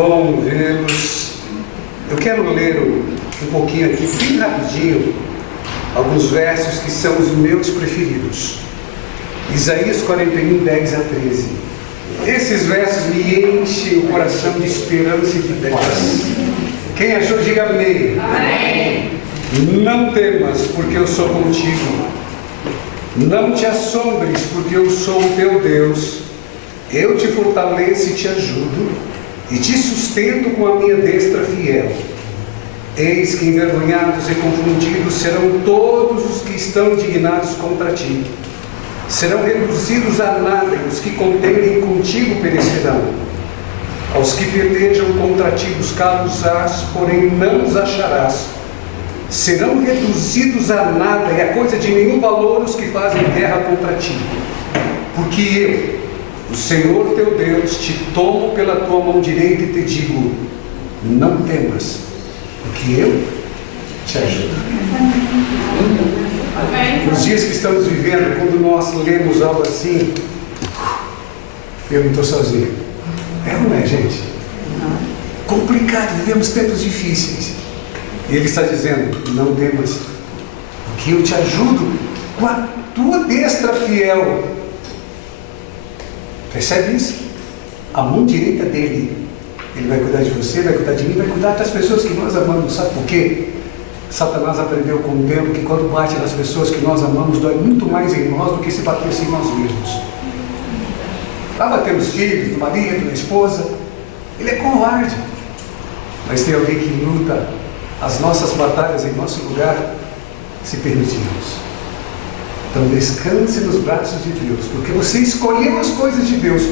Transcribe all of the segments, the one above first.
bom vê-los. Eu quero ler um pouquinho aqui, bem rapidinho, alguns versos que são os meus preferidos. Isaías 41, 10 a 13. Esses versos me enchem o coração de esperança e de paz. Quem achou, diga amém. Amém. Não temas, porque eu sou contigo. Não te assombres, porque eu sou o teu Deus. Eu te fortaleço e te ajudo, e te sustento com a minha destra fiel. Eis que envergonhados e confundidos serão todos os que estão indignados contra ti. Serão reduzidos a nada, e os que contendem contigo perecerão. Aos que pelejam contra ti buscá-los-ás, porém não os acharás. Serão reduzidos a nada, e a coisa de nenhum valor os que fazem guerra contra ti. Porque eu, o Senhor teu Deus, te tomo pela tua mão direita e te digo: não temas, porque eu te ajudo. Nos dias que estamos vivendo, quando nós lemos algo assim, eu não estou sozinho. É ou não é, gente? Complicado, vivemos tempos difíceis. E ele está dizendo: não temas, porque eu te ajudo com a tua destra fiel. Percebe isso? A mão direita dele. Ele vai cuidar de você, vai cuidar de mim, vai cuidar das pessoas que nós amamos. Sabe por quê? Satanás aprendeu com o tempo que quando bate nas pessoas que nós amamos, dói muito mais em nós do que se batesse em nós mesmos. Lá bater nos filhos, no marido, na esposa. Ele é covarde. Mas tem alguém que luta as nossas batalhas em nosso lugar, se permitirmos. Então descanse nos braços de Deus, porque você escolheu as coisas de Deus.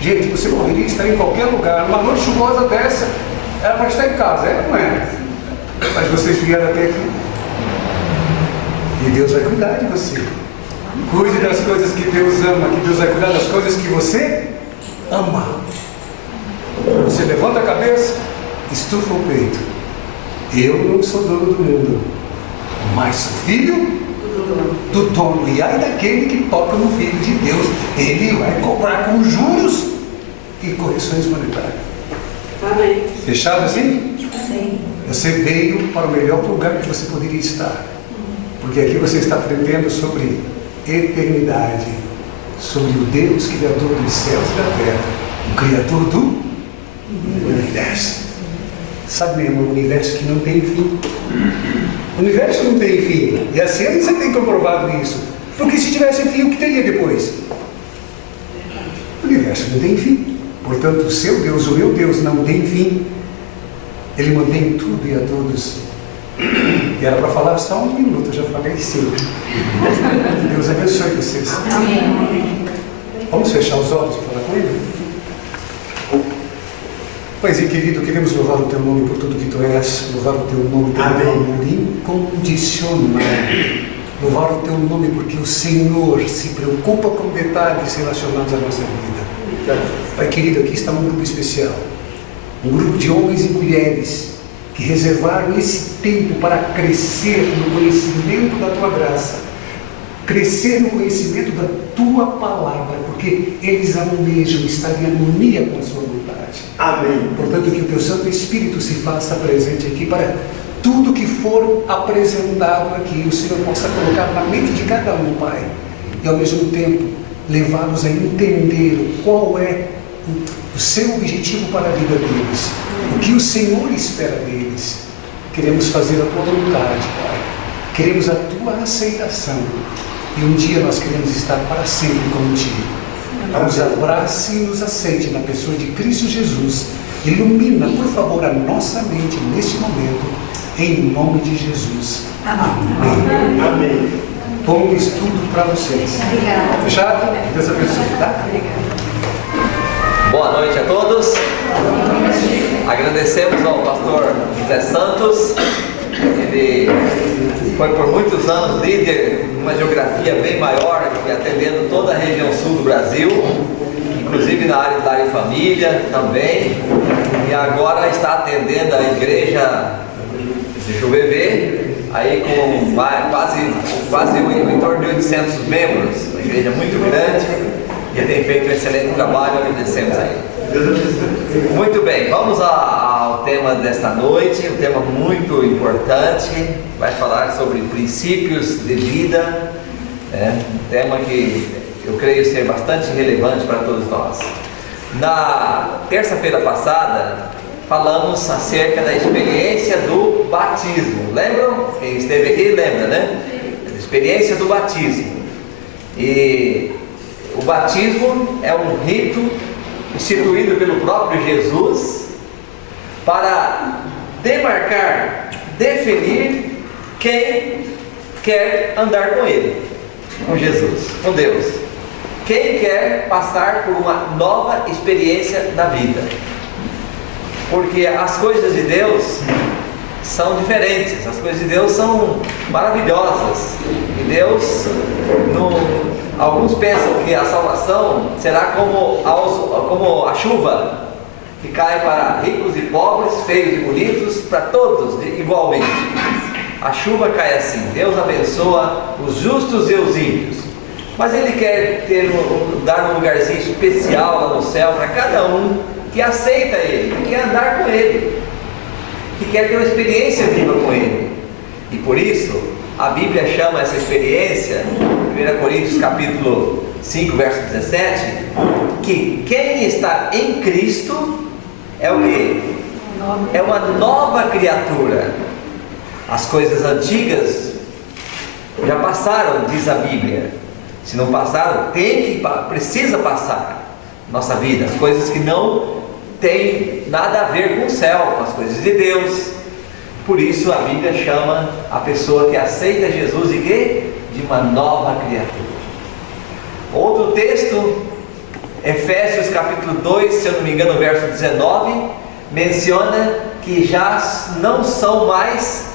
Gente, você poderia estar em qualquer lugar. Uma noite chuvosa dessa, era para estar em casa, é ou não é? Mas vocês vieram até aqui. E Deus vai cuidar de você. Cuide das coisas que Deus ama, que Deus vai cuidar das coisas que você ama. Você levanta a cabeça, estufa o peito. Eu não sou dono do mundo, mas sou filho do dono. E ai daquele que toca no Filho de Deus, ele vai cobrar com juros e correções monetárias. Amém. Fechado assim? Sim. Você veio para o melhor lugar que você poderia estar, porque aqui você está aprendendo sobre eternidade, sobre o Deus Criador dos céus e da terra, o Criador do universo. Sabe mesmo, um universo que não tem fim. O universo não tem fim. E assim você tem comprovado isso. Porque se tivesse fim, o que teria depois? O universo não tem fim. Portanto, o seu Deus, o meu Deus, não tem fim. Ele mantém tudo e a todos. E era para falar só 1 minuto, eu já falei 5. Deus abençoe vocês. Amém. Vamos fechar os olhos e falar com Ele? Paizinho querido, queremos louvar o Teu nome por tudo que Tu és, louvar o Teu nome pelo amor incondicional, louvar o Teu nome porque o Senhor se preocupa com detalhes relacionados à nossa vida. Pai querido, aqui está um grupo especial, um grupo de homens e mulheres que reservaram esse tempo para crescer no conhecimento da Tua graça, crescer no conhecimento da Tua palavra, porque eles almejam estar em harmonia com a Sua vontade. Amém. Portanto, que o Teu Santo Espírito se faça presente aqui para tudo que for apresentado aqui, o Senhor possa colocar na mente de cada um, Pai, e ao mesmo tempo levá-los a entender qual é o seu objetivo para a vida deles, o que o Senhor espera deles. Queremos fazer a Tua vontade, Pai, queremos a Tua aceitação, e um dia nós queremos estar para sempre contigo. Nos abrace e nos aceite na pessoa de Cristo Jesus. Ilumina, por favor, a nossa mente neste momento, em nome de Jesus. Amém. Amém. Bom estudo para vocês. Obrigada. Fechado? Deus abençoe, tá? Boa noite a todos. Agradecemos ao pastor José Santos. Ele foi por muitos anos líder de uma geografia bem maior, atendendo toda a região sul do Brasil, inclusive na área da e família também, e agora está atendendo a igreja de Juvevê, aí com quase em torno de 800 membros, uma igreja muito grande, que tem feito um excelente trabalho, agradecemos a ele. Muito bem, vamos ao tema desta noite, um tema muito importante, vai falar sobre princípios de vida, um tema que eu creio ser bastante relevante para todos nós. Na terça-feira passada, falamos acerca da experiência do batismo. Lembram? Quem esteve aqui lembra, né? A experiência do batismo. E o batismo é um rito instituído pelo próprio Jesus para demarcar, definir quem quer andar com Ele, com Jesus, com Deus. Quem quer passar por uma nova experiência na vida. Porque as coisas de Deus são diferentes, as coisas de Deus são maravilhosas. E Deus, alguns pensam que a salvação será como a chuva, que cai para ricos e pobres, feios e bonitos, para todos igualmente. A chuva cai assim, Deus abençoa os justos e os ímpios. Mas Ele quer dar um lugarzinho especial lá no céu para cada um que aceita Ele, que quer andar com Ele, que quer ter uma experiência viva com Ele. E por isso, a Bíblia chama essa experiência, 1 Coríntios capítulo 5, verso 17, que quem está em Cristo é o quê? É uma nova criatura. As coisas antigas já passaram, diz a Bíblia. Se não passaram, precisa passar nossa vida, as coisas que não têm nada a ver com o céu, com as coisas de Deus. Por isso a Bíblia chama a pessoa que aceita Jesus de uma nova criatura. Outro texto, Efésios capítulo 2, se eu não me engano, verso 19, menciona que já não são mais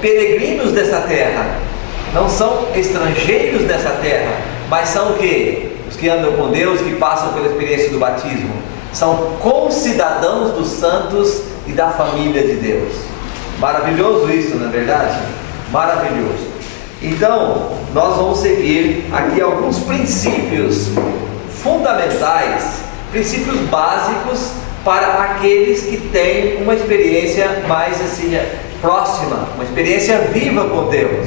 peregrinos dessa terra, não são estrangeiros nessa terra, mas são o quê? Os que andam com Deus, que passam pela experiência do batismo, são concidadãos dos santos e da família de Deus. Maravilhoso isso, não é verdade? Maravilhoso. Então, nós vamos seguir aqui alguns princípios fundamentais, princípios básicos para aqueles que têm uma experiência mais assim, próxima, uma experiência viva com Deus.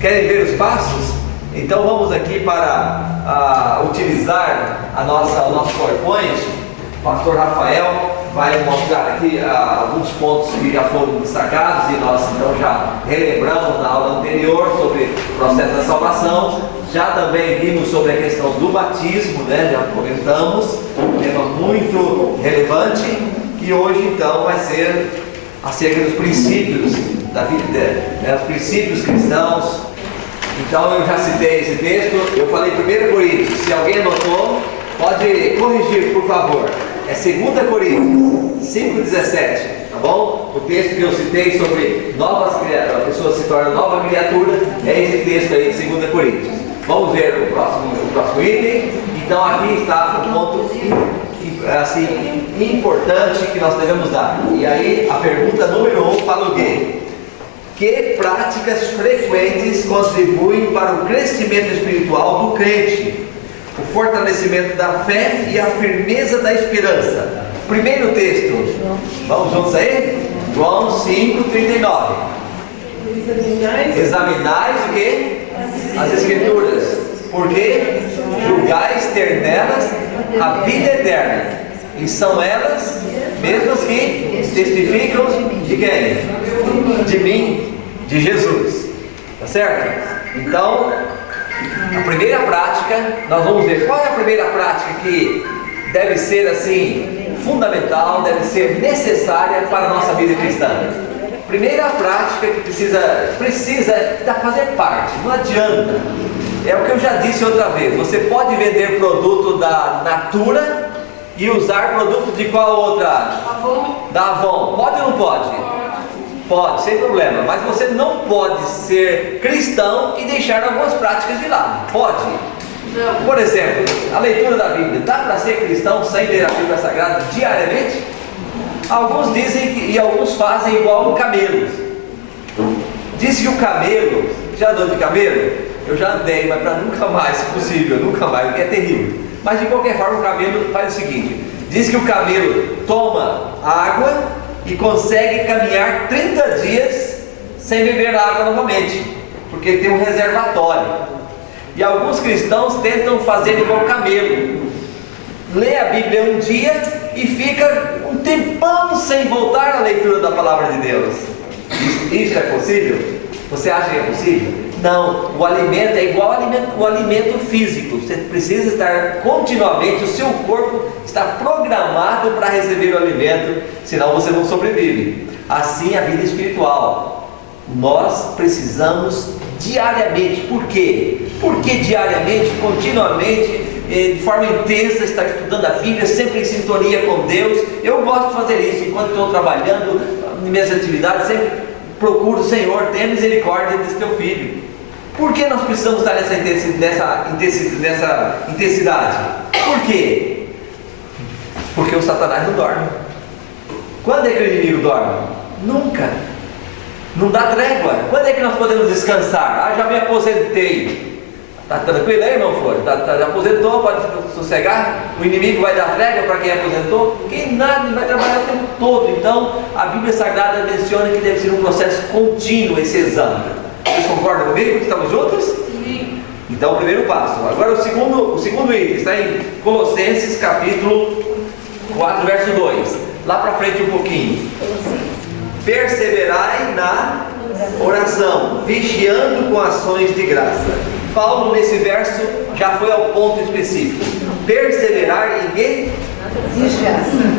Querem ver os passos? Então vamos aqui para utilizar o nosso PowerPoint. O pastor Rafael vai mostrar aqui alguns pontos que já foram destacados e nós então já relembramos na aula anterior sobre o processo da salvação. Já também vimos sobre a questão do batismo, né? Já comentamos, um tema muito relevante, e hoje então vai ser acerca dos princípios da vida, os princípios cristãos. Então eu já citei esse texto, eu falei 1 Coríntios, se alguém anotou, pode corrigir por favor. É 2 Coríntios 5,17, tá bom? O texto que eu citei sobre a pessoa se torna nova criatura, é esse texto aí de 2 Coríntios. Vamos ver o próximo item. Então aqui está um ponto assim, importante que nós devemos dar. E aí a pergunta número 1 fala o quê? Que práticas frequentes contribuem para o crescimento espiritual do crente, o fortalecimento da fé e a firmeza da esperança? Primeiro texto, vamos juntos aí? João 5,39. Examinais o quê? As Escrituras, porque julgais ter nelas a vida eterna, e são elas mesmas que testificam de quem? De mim, de Jesus, tá certo? Então, a primeira prática, nós vamos ver qual é a primeira prática que deve ser assim, fundamental, deve ser necessária para a nossa vida cristã. Primeira prática que precisa fazer parte, não adianta. É o que eu já disse outra vez, você pode vender produto da Natura e usar produto de qual outra? Avon. Da Avon, pode ou não pode? Pode, sem problema, mas você não pode ser cristão e deixar algumas práticas de lado, pode? Não. Por exemplo, a leitura da Bíblia, dá para ser cristão sem ler a Bíblia Sagrada diariamente? Alguns dizem e alguns fazem igual o camelo. Diz que o camelo, já andou de camelo? Eu já andei, mas para nunca mais, se possível, nunca mais, porque é terrível. Mas de qualquer forma, o camelo faz o seguinte: diz que o camelo toma água e consegue caminhar 30 dias sem beber água novamente, porque ele tem um reservatório. E alguns cristãos tentam fazer igual o camelo, lê a Bíblia um dia e fica um tempão sem voltar à leitura da palavra de Deus. Isso é possível? Você acha que é possível? Não, o alimento é igual ao alimento físico. Você precisa estar continuamente, o seu corpo está programado para receber o alimento, senão você não sobrevive. Assim a vida espiritual. Nós precisamos diariamente. Por quê? Porque diariamente, continuamente, de forma intensa, estar estudando a Bíblia, sempre em sintonia com Deus. Eu gosto de fazer isso enquanto estou trabalhando em minhas atividades, sempre procuro: Senhor, tenha misericórdia desse teu filho. Por que nós precisamos estar nessa intensidade? Por quê? Porque o Satanás não dorme. Quando é que o inimigo dorme? Nunca. Não dá trégua. Quando é que nós podemos descansar? Já me aposentei. Está tranquilo aí, irmão Flores? Já aposentou, pode sossegar? O inimigo vai dar trégua para quem aposentou? Quem nada, ele vai trabalhar o tempo todo. Então, a Bíblia Sagrada menciona que deve ser um processo contínuo esse exame. Vocês concordam comigo? Estamos juntos? Sim. Então, o primeiro passo. Agora, o segundo item está em Colossenses, capítulo 4, verso 2. Lá para frente um pouquinho. Perseverai na oração, vigiando com ações de graça. Paulo, nesse verso, já foi ao ponto específico. Perseverar em quê?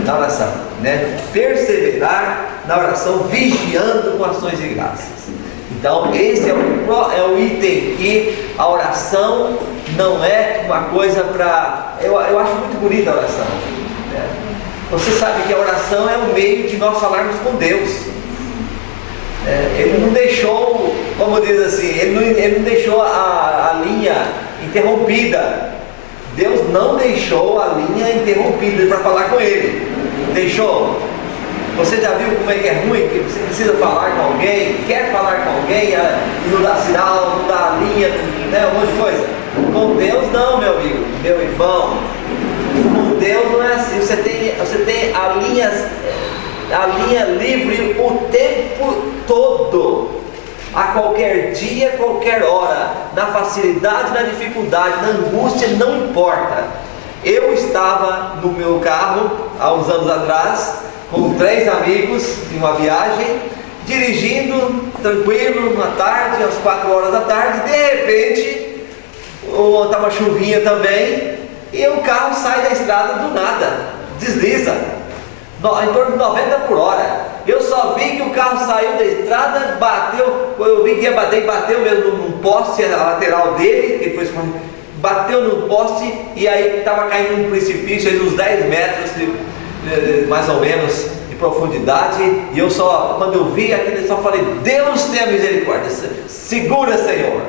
Na oração, né? Perseverar na oração, vigiando com ações de graças. Então, esse é o item que a oração não é uma coisa para... Eu acho muito bonita a oração, né? Você sabe que a oração é o meio de nós falarmos com Deus. Ele não deixou, como diz assim, ele não deixou a linha interrompida. Deus não deixou a linha interrompida para falar com Ele. Deixou? Você já viu como é que é ruim? Que você precisa falar com alguém, quer falar com alguém, e não dá sinal, não dá linha, né, um monte de coisa. Com Deus não, meu amigo, meu irmão. Com Deus não é assim. Você tem a linha livre o tempo todo, a qualquer dia, qualquer hora, na facilidade, na dificuldade, na angústia, não importa. Eu estava no meu carro há uns anos atrás com 3 amigos em uma viagem, dirigindo tranquilo, uma tarde, às 4 horas da tarde. De repente estava chuvinha também, e o carro sai da estrada do nada, desliza em torno de 90 por hora. Eu só vi que o carro saiu da estrada, bateu, eu vi que ia bater, e bateu mesmo num poste, a lateral dele, que foi bateu no poste, e aí estava caindo num precipício aí, uns 10 metros mais ou menos de profundidade. E eu só, quando eu vi aquilo, eu só falei: Deus tenha misericórdia, segura, Senhor.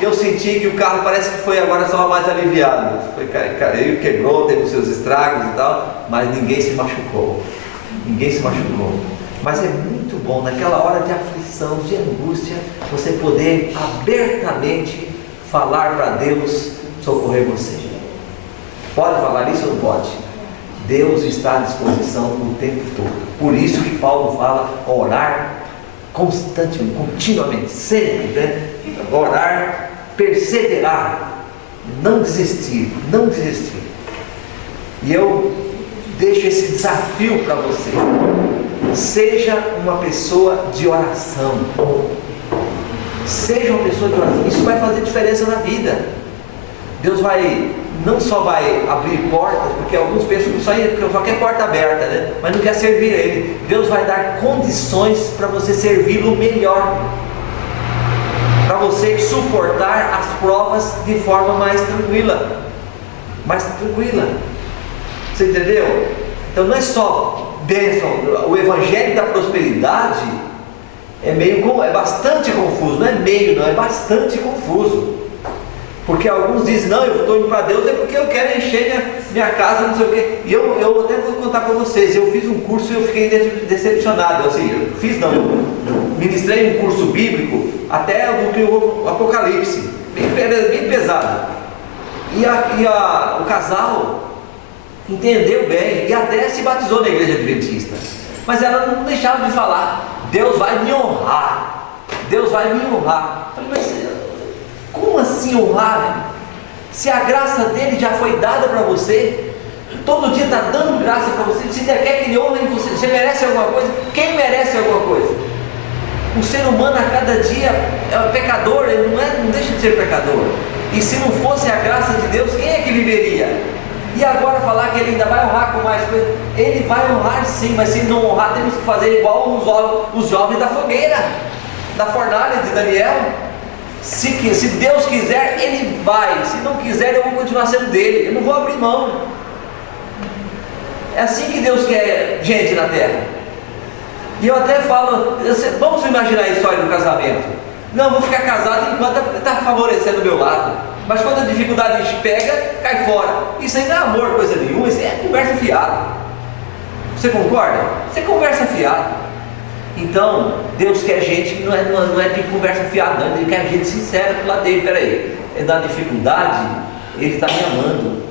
E eu senti que o carro parece que foi agora só mais aliviado. Caiu, quebrou, teve os seus estragos e tal, mas ninguém se machucou. Ninguém se machucou. Mas é muito bom, naquela hora de aflição, de angústia, você poder abertamente falar para Deus socorrer você. Pode falar isso ou não pode? Deus está à disposição o tempo todo. Por isso que Paulo fala orar constantemente, continuamente, sempre, né? Orar, perseverar, não desistir, não desistir. E eu deixo esse desafio para você: seja uma pessoa de oração. Seja uma pessoa de oração. Isso vai fazer diferença na vida. Deus não só vai abrir portas, porque alguns pensam que só quer porta aberta, né? Mas não quer servir a Ele. Deus vai dar condições para você servi-lo melhor, para você suportar as provas de forma mais tranquila. Você entendeu? Então não é só bênção. O evangelho da prosperidade é bastante confuso. Não é meio, não, é bastante confuso. Porque alguns dizem: não, eu estou indo para Deus é porque eu quero encher minha casa, não sei o quê. E eu até vou contar para vocês: eu fiz um curso e eu fiquei decepcionado. Eu ministrei um curso bíblico até do que o Apocalipse, bem pesado. O casal entendeu bem, e até se batizou na igreja adventista, mas ela não deixava de falar: Deus vai me honrar, Deus vai me honrar. Eu falei: mas como assim honrar? Se a graça dele já foi dada para você, todo dia está dando graça para você, você ainda quer que ele honre em você? Você merece alguma coisa? Quem merece alguma coisa? O ser humano a cada dia é pecador, ele não deixa de ser pecador. E se não fosse a graça de Deus, quem é que viveria? E agora falar que ele ainda vai honrar com mais coisas? Ele vai honrar sim, mas se não honrar, temos que fazer igual os jovens da fogueira, da fornalha de Daniel. Se Deus quiser, ele vai. Se não quiser, eu vou continuar sendo dele, eu não vou abrir mão. É assim que Deus quer gente na terra. E eu até falo, vamos imaginar a história do casamento. Não, vou ficar casado enquanto está favorecendo o meu lado, mas quando a dificuldade pega, cai fora. Isso aí não é amor, coisa nenhuma, isso é conversa fiada. Você concorda? Isso é conversa fiada. Então, Deus quer gente que não é de conversa fiada, não. Ele quer gente sincera do lado dele. Peraí, na dificuldade, ele está me amando.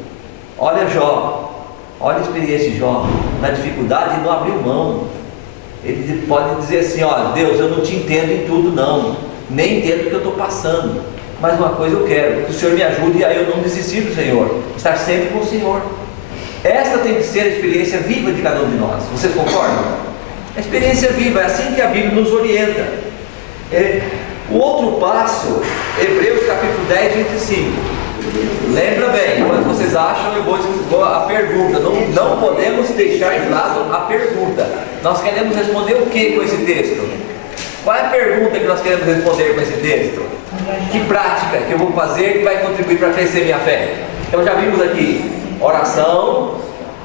Olha Jó, olha a experiência de Jó. Na dificuldade, ele não abriu mão. Ele pode dizer assim: olha, Deus, eu não te entendo em tudo não, nem entendo o que eu estou passando, mas uma coisa eu quero, que o Senhor me ajude a eu não desistir do Senhor, estar sempre com o Senhor. Esta tem que ser a experiência viva de cada um de nós. Vocês concordam? A experiência viva, é assim que a Bíblia nos orienta. O outro passo, Hebreus capítulo 10, 25. Lembra bem, quando vocês acham, eu vou a pergunta. Não podemos deixar de lado a pergunta. Nós queremos responder o que com esse texto? Qual é a pergunta que nós queremos responder com esse texto? Que prática que eu vou fazer que vai contribuir para crescer minha fé? Então já vimos aqui oração,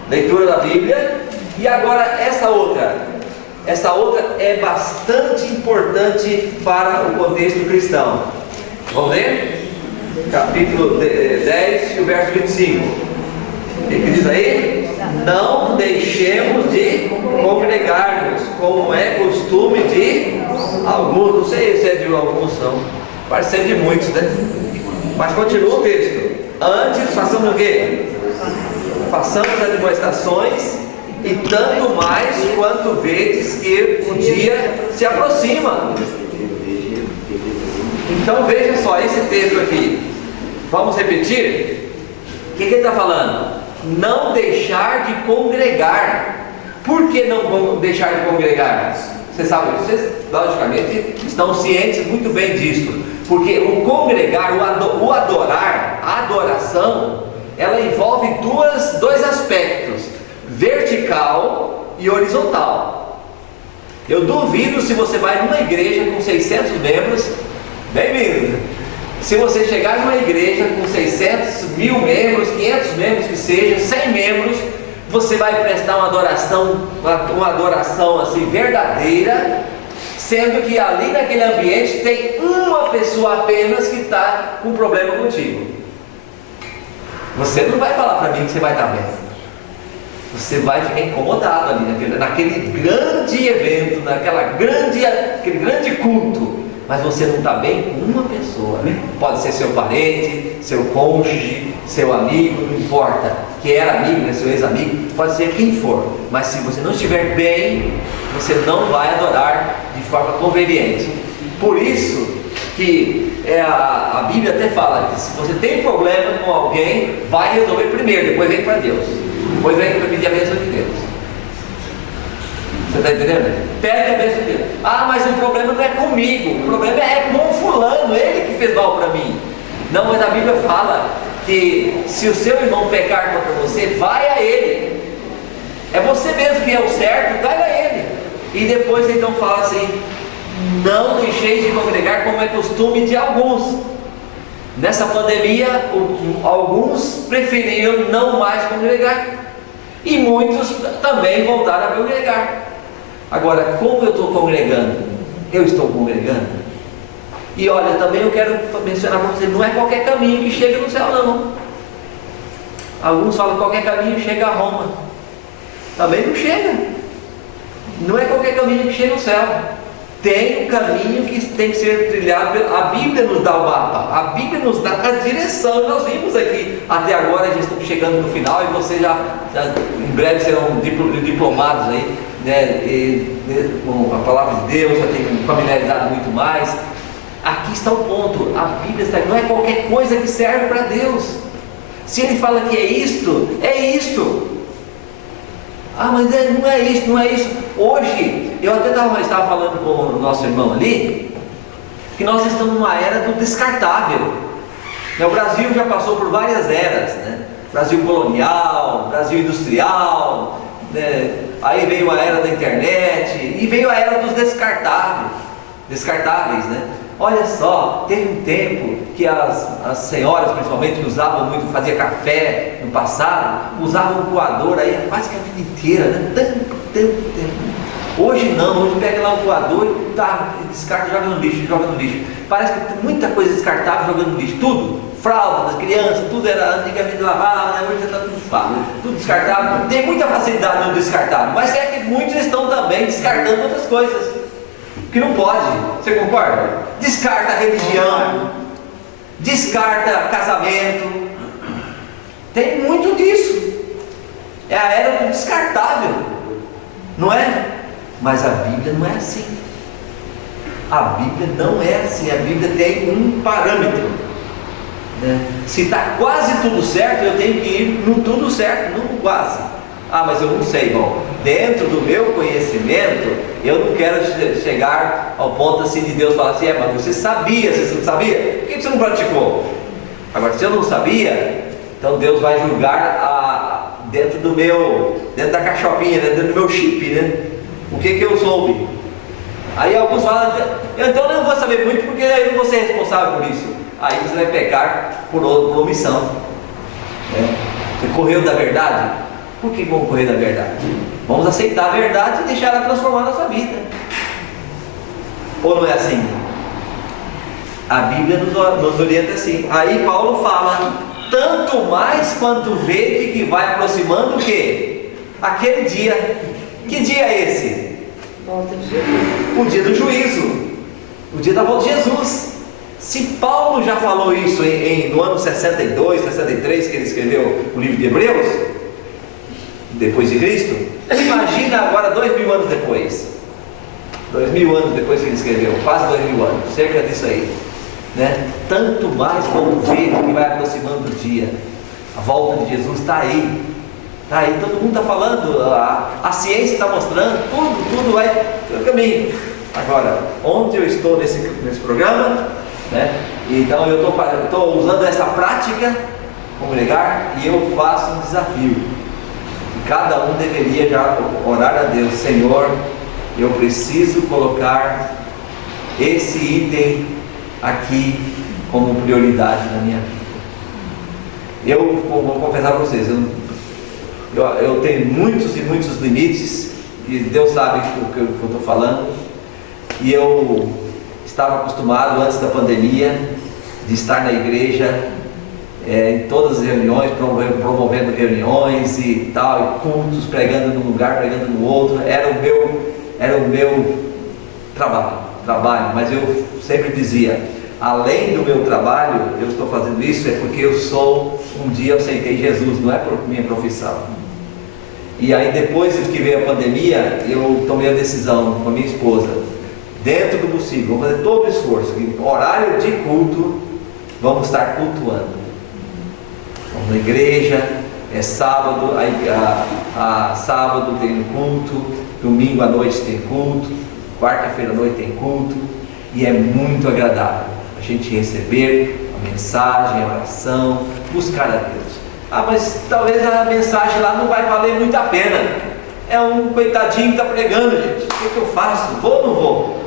leitura da Bíblia, e agora essa outra. Essa outra é bastante importante para o contexto cristão. Vamos ler? Capítulo 10, o verso 25. O que diz aí? Não deixemos de congregar-nos, como é costume de alguns. Não sei se é de alguns, não. Parece ser de muitos, né? Mas continua o texto. Antes, façamos o quê? Façamos admoestações, e tanto mais quanto vedes que o dia se aproxima. Então veja só esse texto aqui. Vamos repetir? O que ele está falando? Não deixar de congregar. Por que não deixar de congregar? Vocês sabem, vocês logicamente estão cientes muito bem disso. Porque o congregar, o adorar, a adoração, ela envolve dois aspectos: vertical e horizontal. Eu duvido se você vai numa igreja com 600 membros, bem-vindo. Se você chegar numa igreja com 600, 1000 membros, 500 membros que seja, 100 membros, você vai prestar uma adoração assim verdadeira, sendo que ali naquele ambiente tem uma pessoa apenas que está com problema contigo. Você não vai falar para mim que você vai estar bem. Você vai ficar incomodado ali naquele grande evento, aquele grande culto, mas você não está bem com uma pessoa. Pode ser seu parente, seu cônjuge, seu amigo, não importa, que era amigo, né, seu ex-amigo, pode ser quem for, mas se você não estiver bem, você não vai adorar de forma conveniente. Por isso que a Bíblia até fala que se você tem problema com alguém, vai resolver primeiro, depois vem para Deus. Depois vem para pedir a bênção de Deus. Você está entendendo? Pede a bênção de Deus. Ah, mas o problema não é comigo, o problema é com o fulano, ele que fez mal para mim. Não, mas a Bíblia fala que se o seu irmão pecar contra você, vai a ele. É você mesmo que é o certo, vai a ele. E depois então fala assim: não deixeis de congregar, como é costume de alguns. Nessa pandemia, alguns preferiram não mais congregar, e muitos também voltaram a congregar. Agora, como eu estou congregando? Eu estou congregando? E olha, também eu quero mencionar para vocês, não é qualquer caminho que chega no céu, não. Alguns falam que qualquer caminho chega a Roma. Também não chega. Não é qualquer caminho que chega no céu. tem um caminho que tem que ser trilhado. A Bíblia nos dá o mapa, a Bíblia nos dá a direção. Nós vimos aqui até agora, já estamos chegando no final, e vocês já em breve serão diplomados aí, né, com a palavra de Deus, já tem familiarizado muito mais. Aqui está o ponto, a Bíblia não é qualquer coisa que serve para Deus. Se Ele fala que é isto, é isto. Ah, mas não é isso, não é isso. Hoje, eu até estava falando com o nosso irmão ali, que nós estamos numa era do descartável. O Brasil já passou por várias eras, né? Brasil colonial, Brasil industrial, né? Aí veio a era da internet, e veio a era dos descartáveis, né? Olha só, teve um tempo que as senhoras, principalmente, que usavam muito, fazia café no passado, usavam um coador aí quase que a vida inteira, né? Tanto tempo. Hoje não, hoje pega lá um coador e descarta e joga no lixo. Parece que tem muita coisa descartável jogando no lixo, tudo. Fralda das crianças, tudo era antigamente lavado, né? Hoje já está tudo descartável. Tem muita facilidade no descartável, mas é que muitos estão também descartando outras coisas que não pode. Você concorda? Descarta a religião, descarta casamento. Tem muito disso. É a era do descartável, não é? Mas a Bíblia não é assim. A Bíblia não é assim. A Bíblia tem um parâmetro, né? Se está quase tudo certo, eu tenho que ir no tudo certo, não quase. Ah, mas eu não sei. Bom, dentro do meu conhecimento, eu não quero chegar ao ponto assim de Deus falar assim: mas você sabia, você não sabia? Por que você não praticou? Agora, se eu não sabia, então Deus vai julgar dentro da caixopinha, né? Dentro do meu chip, né? O que eu soube. Aí alguns falam: então eu não vou saber muito, porque eu não vou ser responsável por isso. Aí você vai pecar por omissão, né? Você correu da verdade. Por que vamos correr da verdade? Vamos aceitar a verdade e deixar ela transformar a nossa vida. Ou não é assim? A Bíblia nos orienta assim. Aí Paulo fala: tanto mais quanto vede que vai aproximando o quê? Aquele dia. Que dia é esse? Volta de Jesus. O dia do juízo, o dia da volta de Jesus. Se Paulo já falou isso no ano 62, 63, que ele escreveu o livro de Hebreus, depois de Cristo, imagina agora 2000 anos depois. 2000 anos depois que ele escreveu, quase 2000 anos, cerca disso aí, né? Tanto mais quando vê que vai aproximando o dia, a volta de Jesus está aí. Está aí, todo mundo está falando, a ciência está mostrando, tudo vai pelo caminho. Agora, onde eu estou nesse programa, né? Então eu estou usando essa prática congregar, e eu faço um desafio. Cada um deveria já orar a Deus: Senhor, eu preciso colocar esse item aqui como prioridade na minha vida. Eu vou confessar para vocês, eu tenho muitos e muitos limites, e Deus sabe o que eu estou falando, e eu estava acostumado antes da pandemia de estar na igreja, em todas as reuniões, promovendo reuniões e tal, e cultos, pregando num lugar, pregando no outro. Era o meu trabalho, mas eu sempre dizia: além do meu trabalho, eu estou fazendo isso porque um dia eu aceitei Jesus, não é por minha profissão. E aí, depois que veio a pandemia, eu tomei a decisão com a minha esposa: dentro do possível, vamos fazer todo o esforço, horário de culto, vamos estar cultuando. Vamos na igreja, é sábado, aí sábado tem culto, domingo à noite tem culto, quarta-feira à noite tem culto, e é muito agradável a gente receber a mensagem, a oração, buscar a Deus. Ah, mas talvez a mensagem lá não vai valer muito a pena. É um coitadinho que está pregando, gente. O que eu faço? Vou ou não vou?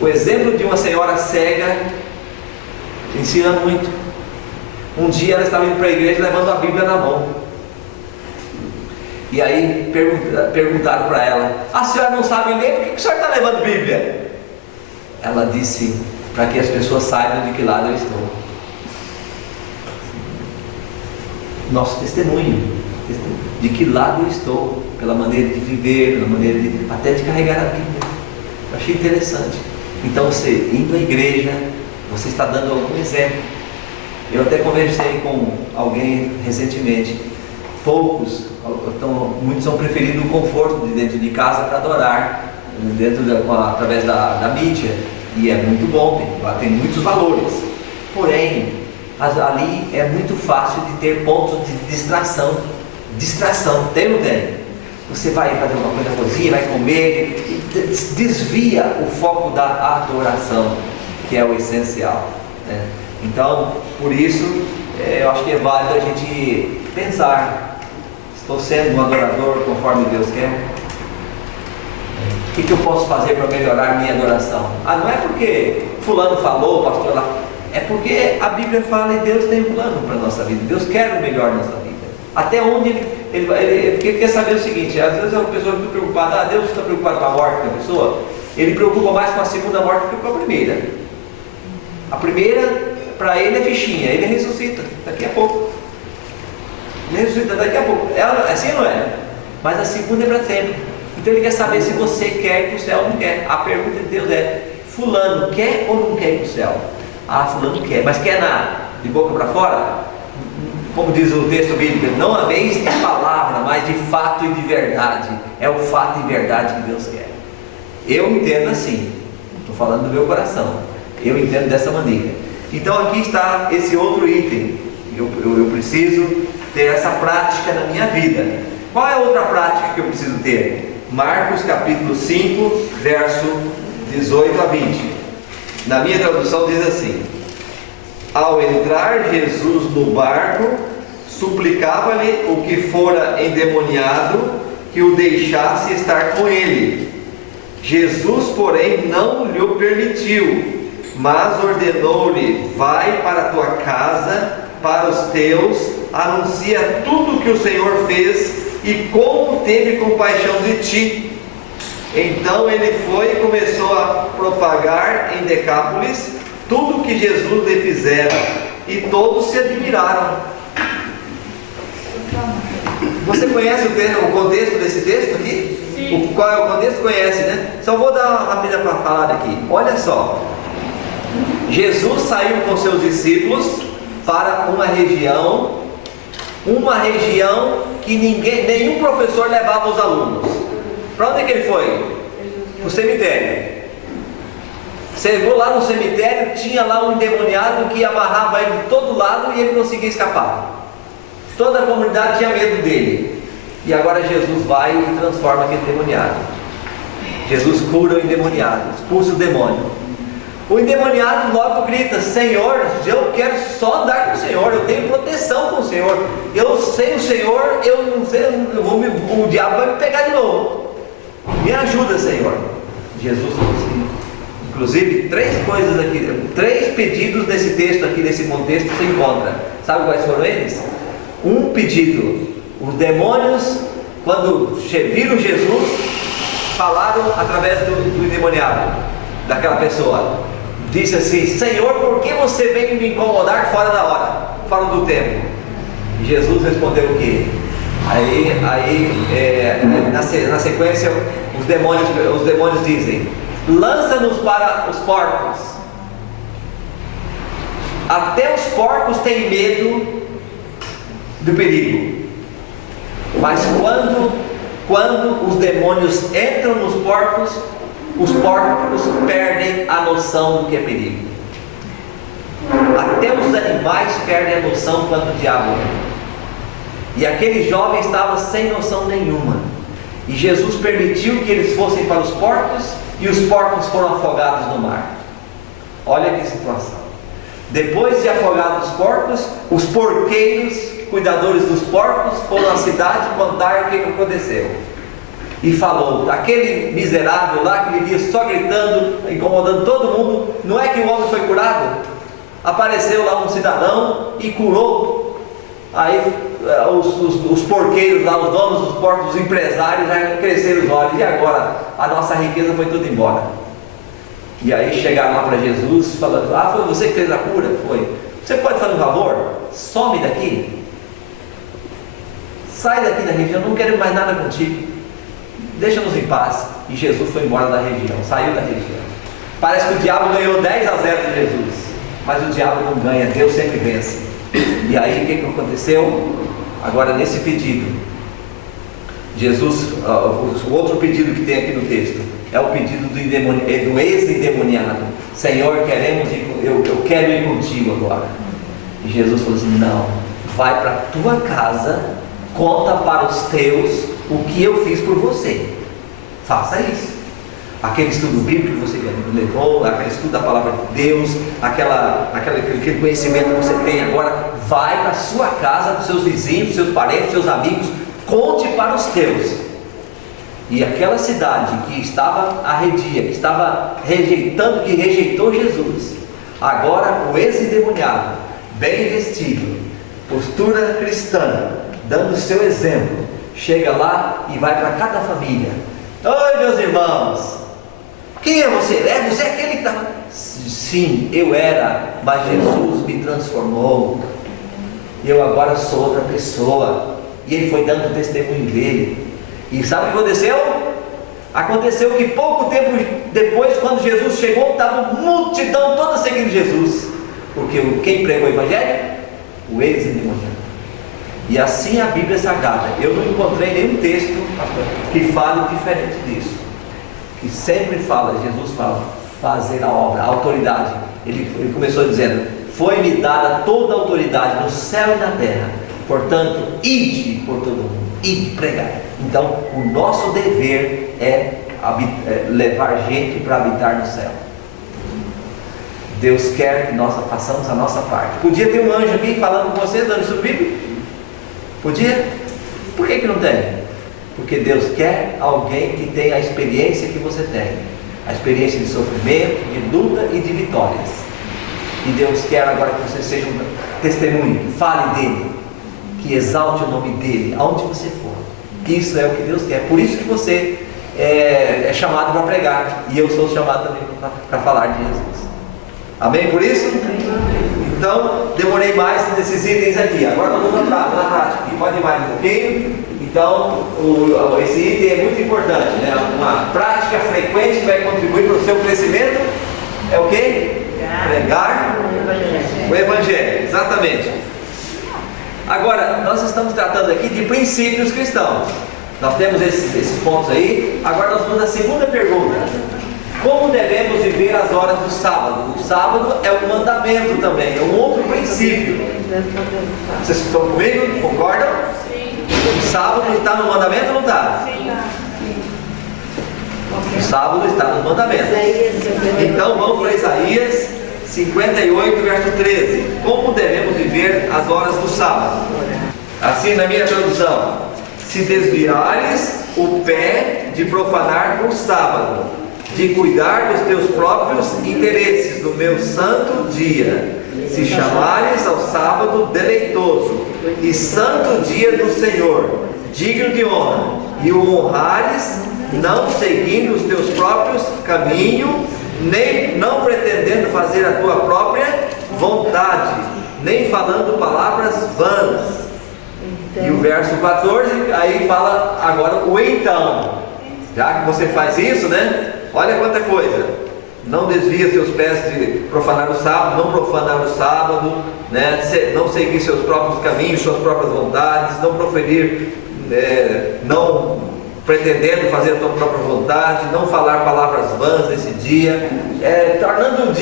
O exemplo de uma senhora cega ensina muito. Um dia ela estava indo para a igreja levando a Bíblia na mão. E aí perguntaram para ela: a senhora não sabe ler, por que a senhora está levando Bíblia? Ela disse: para que as pessoas saibam de que lado eu estou. Nosso testemunho, de que lado eu estou, pela maneira de viver, pela maneira até de carregar a Bíblia. Eu achei interessante. Então você indo à igreja, você está dando algum exemplo. Eu até conversei com alguém recentemente. Muitos estão preferindo o conforto de dentro de casa para adorar, através da mídia, e é muito bom, tem muitos valores. Porém, ali é muito fácil de ter pontos de distração. Tem ou não tem? Você vai fazer uma coisa na cozinha, vai comer, desvia o foco da adoração, que é o essencial, né? Então, por isso, eu acho que é válido a gente pensar: estou sendo um adorador conforme Deus quer? O que eu posso fazer para melhorar minha adoração? Não é porque fulano falou, pastor lá, é porque a Bíblia fala e Deus tem um plano para a nossa vida. Deus quer o melhor na nossa vida. Até onde ele quer saber o seguinte: às vezes é uma pessoa muito preocupada, Deus está preocupado com a morte da pessoa. Ele preocupa mais com a segunda morte do que com a primeira. A primeira, para ele, é fichinha, ele ressuscita daqui a pouco. É assim, não é? Mas a segunda é para sempre. Então ele quer saber se você quer ir para o céu ou não quer. A pergunta de Deus é: fulano quer ou não quer ir para o céu? Fulano quer, mas quer de boca para fora? Como diz o texto bíblico, não ameis de palavra, mas de fato e de verdade. É o fato e verdade que Deus quer. Eu entendo assim, estou falando do meu coração, eu entendo dessa maneira. Então aqui está esse outro item. Eu preciso ter essa prática na minha vida. Qual é a outra prática que eu preciso ter? Marcos capítulo 5, verso 18 a 20. Na minha tradução diz assim: ao entrar Jesus no barco, suplicava-lhe o que fora endemoniado que o deixasse estar com ele. Jesus, porém, não lhe permitiu, mas ordenou-lhe: vai para a tua casa, para os teus, anuncia tudo o que o Senhor fez e como teve compaixão de ti. Então ele foi e começou a propagar em Decápolis tudo o que Jesus lhe fizera, e todos se admiraram. Você conhece o contexto desse texto aqui? Sim. Qual é o contexto? Conhece, né? Só vou dar uma rápida para falar aqui. Olha só, Jesus saiu com seus discípulos para uma região que nenhum professor levava os alunos. Para onde é que ele foi? Para o cemitério. Chegou lá no cemitério, tinha lá um endemoniado que amarrava ele de todo lado e ele não conseguia escapar. Toda a comunidade tinha medo dele. E agora Jesus vai e transforma aquele endemoniado. Jesus cura o endemoniado, expulsa o demônio. O endemoniado logo grita: Senhor, eu quero só andar com o Senhor, eu tenho proteção com o Senhor. Eu sei o Senhor, eu não sei, o diabo vai me pegar de novo. Me ajuda, Senhor. Jesus conseguiu. Inclusive, três pedidos nesse texto aqui, nesse contexto, se encontra. Sabe quais foram eles? Um pedido: os demônios, quando viram Jesus, falaram através do endemoniado, daquela pessoa. Disse assim: Senhor, por que você vem me incomodar fora da hora, fora do tempo? E Jesus respondeu o quê? Na sequência, os demônios dizem: lança-nos para os porcos. Até os porcos têm medo do perigo. Mas quando os demônios entram nos porcos, os porcos perdem a noção do que é perigo. Até os animais perdem a noção quando o diabo entra. E aquele jovem estava sem noção nenhuma. E Jesus permitiu que eles fossem para os porcos, e os porcos foram afogados no mar. Olha que situação. Depois de afogados os porcos, os porqueiros, cuidadores dos porcos, foram à cidade contar o que aconteceu. E falou: aquele miserável lá que vivia só gritando, incomodando todo mundo, não é que o homem foi curado? Apareceu lá um cidadão e curou. Aí os porqueiros lá, os donos dos porcos, os empresários, já cresceram os olhos. E agora? A nossa riqueza foi tudo embora. E aí chegaram lá para Jesus falando: foi você que fez a cura? Foi. Você pode fazer um favor? Some daqui. Sai daqui da região, não quero mais nada contigo. Deixa-nos em paz. e Jesus foi embora da região, saiu da região. Parece que o diabo ganhou 10-0 de Jesus, mas o diabo não ganha, Deus sempre vence. E aí o que aconteceu? Agora nesse pedido, Jesus, o outro pedido que tem aqui no texto, é o pedido do ex-endemoniado. Senhor, eu quero ir contigo agora. E Jesus falou assim: não, vai para a tua casa, conta para os teus o que eu fiz por você. Faça isso. Aquele estudo bíblico que você levou, aquele estudo da palavra de Deus, aquele conhecimento que você tem agora, vai para a sua casa, para os seus vizinhos, para os seus parentes, para os seus amigos, conte para os teus. E aquela cidade que estava arredia, que estava rejeitando, que rejeitou Jesus, agora o ex-endemoniado, bem vestido, postura cristã, dando o seu exemplo, chega lá e vai para cada família: oi, meus irmãos, quem é você? Você é aquele que estava... Sim, eu era, mas Jesus me transformou, eu agora sou outra pessoa. E ele foi dando testemunho dele. E sabe o que aconteceu? Aconteceu que pouco tempo depois, quando Jesus chegou, estava uma multidão toda seguindo Jesus, porque quem pregou o Evangelho? O ex-endemoniado. E assim a Bíblia Sagrada, eu não encontrei nenhum texto que fale diferente disso, que sempre fala, Jesus fala, fazer a obra, a autoridade. Ele começou dizendo: foi-me dada toda a autoridade no céu e na terra, portanto, ide por todo mundo, ide pregar. Então, o nosso dever é levar gente para habitar no céu. Deus quer que nós façamos a nossa parte. Podia ter um anjo aqui falando com vocês, dando isso Bíblia? Podia? Por que não tem? Porque Deus quer alguém que tenha a experiência que você tem, a experiência de sofrimento, de luta e de vitórias. E Deus quer agora que você seja um testemunho, que fale dele, que exalte o nome dele, aonde você for. Isso é o que Deus quer. Por isso que você é chamado para pregar, e eu sou chamado também para falar de Jesus. Amém por isso? Então, demorei mais nesses itens aqui. Agora nós vamos na prática. E pode ir mais um pouquinho. Então, esse item é muito importante, né? Uma prática frequente que vai contribuir para o seu crescimento. É o quê? Pregar o Evangelho. Exatamente. Agora, nós estamos tratando aqui de princípios cristãos. Nós temos esses pontos aí. Agora nós vamos à segunda pergunta: como devemos viver as horas do sábado? O sábado é um mandamento também, é um outro princípio. Vocês estão comigo? Concordam? Sim. O sábado está no mandamento ou não está? Sim. O sábado está no mandamento. Então vamos para Isaías 58, verso 13. Como devemos viver as horas do sábado? Assim na minha tradução: se desviares o pé de profanar o sábado, de cuidar dos teus próprios interesses no meu santo dia, se chamares ao sábado deleitoso e santo dia do Senhor, digno de honra, e o honrares, não seguindo os teus próprios caminhos, nem não pretendendo fazer a tua própria vontade, nem falando palavras vãs. E o verso 14, aí fala agora o então. Já que você faz isso, né? Olha quanta coisa. Não desvia seus pés de profanar o sábado, não profanar o sábado, né? Não seguir seus próprios caminhos, suas próprias vontades, não proferir, não pretendendo fazer a tua própria vontade, não falar palavras vãs nesse dia, tornando um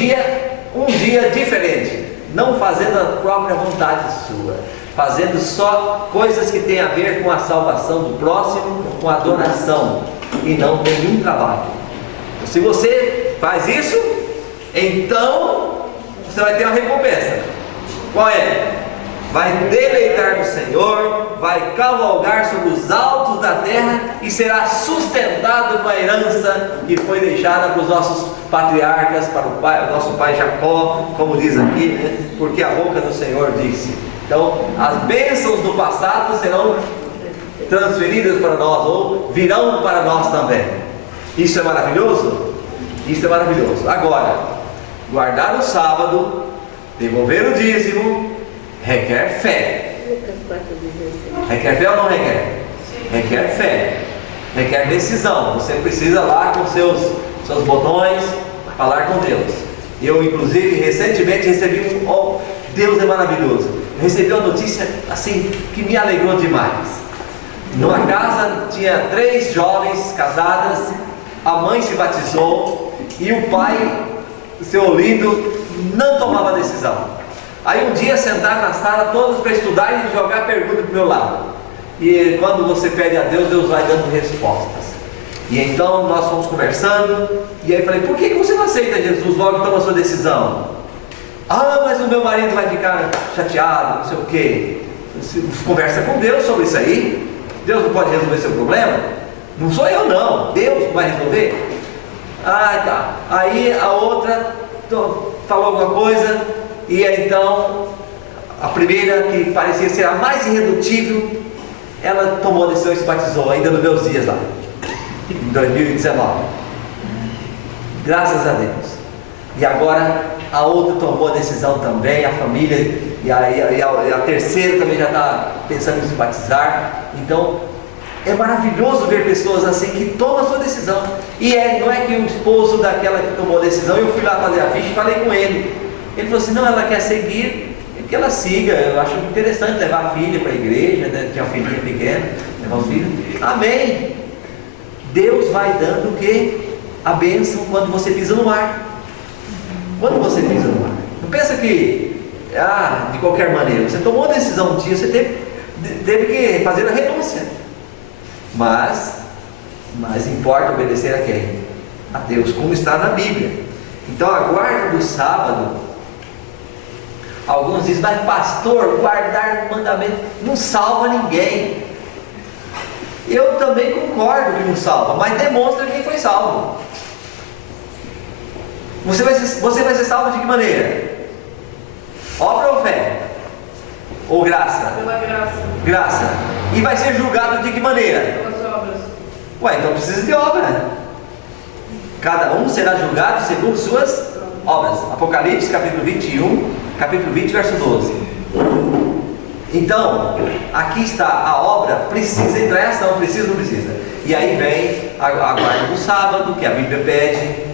dia diferente, não fazendo a própria vontade sua, fazendo só coisas que têm a ver com a salvação do próximo, com a adoração, e não nenhum trabalho. Se você faz isso, então você vai ter uma recompensa. Qual é? Vai deleitar no Senhor, vai cavalgar sobre os altos da terra e será sustentado com a herança que foi deixada para os nossos patriarcas, para o nosso pai Jacó, como diz aqui, né? Porque a boca do Senhor disse. Então, as bênçãos do passado serão transferidas para nós, ou virão para nós também. Isso é maravilhoso? Isso é maravilhoso. Agora, guardar o sábado, devolver o dízimo, requer fé. Requer fé ou não requer? Requer fé. requer decisão. Você precisa lá com seus botões falar com Deus. Eu, inclusive, recentemente recebi oh, Deus é maravilhoso. Eu recebi uma notícia assim que me alegrou demais. Numa casa tinha 3 jovens casadas, a mãe se batizou e o pai, o seu Olindo, não tomava decisão. Aí um dia sentaram na sala todos para estudar e jogar pergunta para o meu lado. E quando você pede a Deus, Deus vai dando respostas. E então nós fomos conversando, e aí eu falei, por que você não aceita Jesus logo e toma a sua decisão? Ah, mas o meu marido vai ficar chateado, não sei o quê. Você conversa com Deus sobre isso aí. Deus não pode resolver seu problema? Não sou eu não, Deus vai resolver. Ah, tá. Aí a outra falou alguma coisa, e aí, então a primeira, que parecia ser a mais irredutível, ela tomou a decisão e se batizou ainda nos meus dias lá, em 2019. Graças a Deus. E agora a outra tomou a decisão também, a família, e a terceira também já está pensando em se batizar. Então é maravilhoso ver pessoas assim que tomam a sua decisão. E não é que o esposo daquela que tomou a decisão, eu fui lá fazer a ficha e falei com ele. Ele falou assim, não, ela quer seguir, que ela siga. Eu acho interessante levar a filha para a igreja, né? Tinha uma filhinha pequena, levar o filho. Amém. Deus vai dando o que? A bênção quando você pisa no mar. Quando você pisa no mar. Não pensa que, de qualquer maneira, você tomou a decisão um dia, você teve que fazer a renúncia. Mas importa obedecer a quem? A Deus, como está na Bíblia. Então a guarda do sábado, alguns dizem, mas pastor, guardar o mandamento não salva ninguém. Eu também concordo que não salva, mas demonstra quem foi salvo. Você vai ser salvo de que maneira? Obra ou fé? Ou graça? Pela graça. Graça. E vai ser julgado de que maneira? Pelas obras. Ué, então precisa de obra. Cada um será julgado segundo suas obras. Apocalipse capítulo 21, capítulo 20, verso 12. Então, aqui está a obra. Precisa entrar em ação, precisa ou não precisa? E aí vem a guarda do sábado, que a Bíblia pede.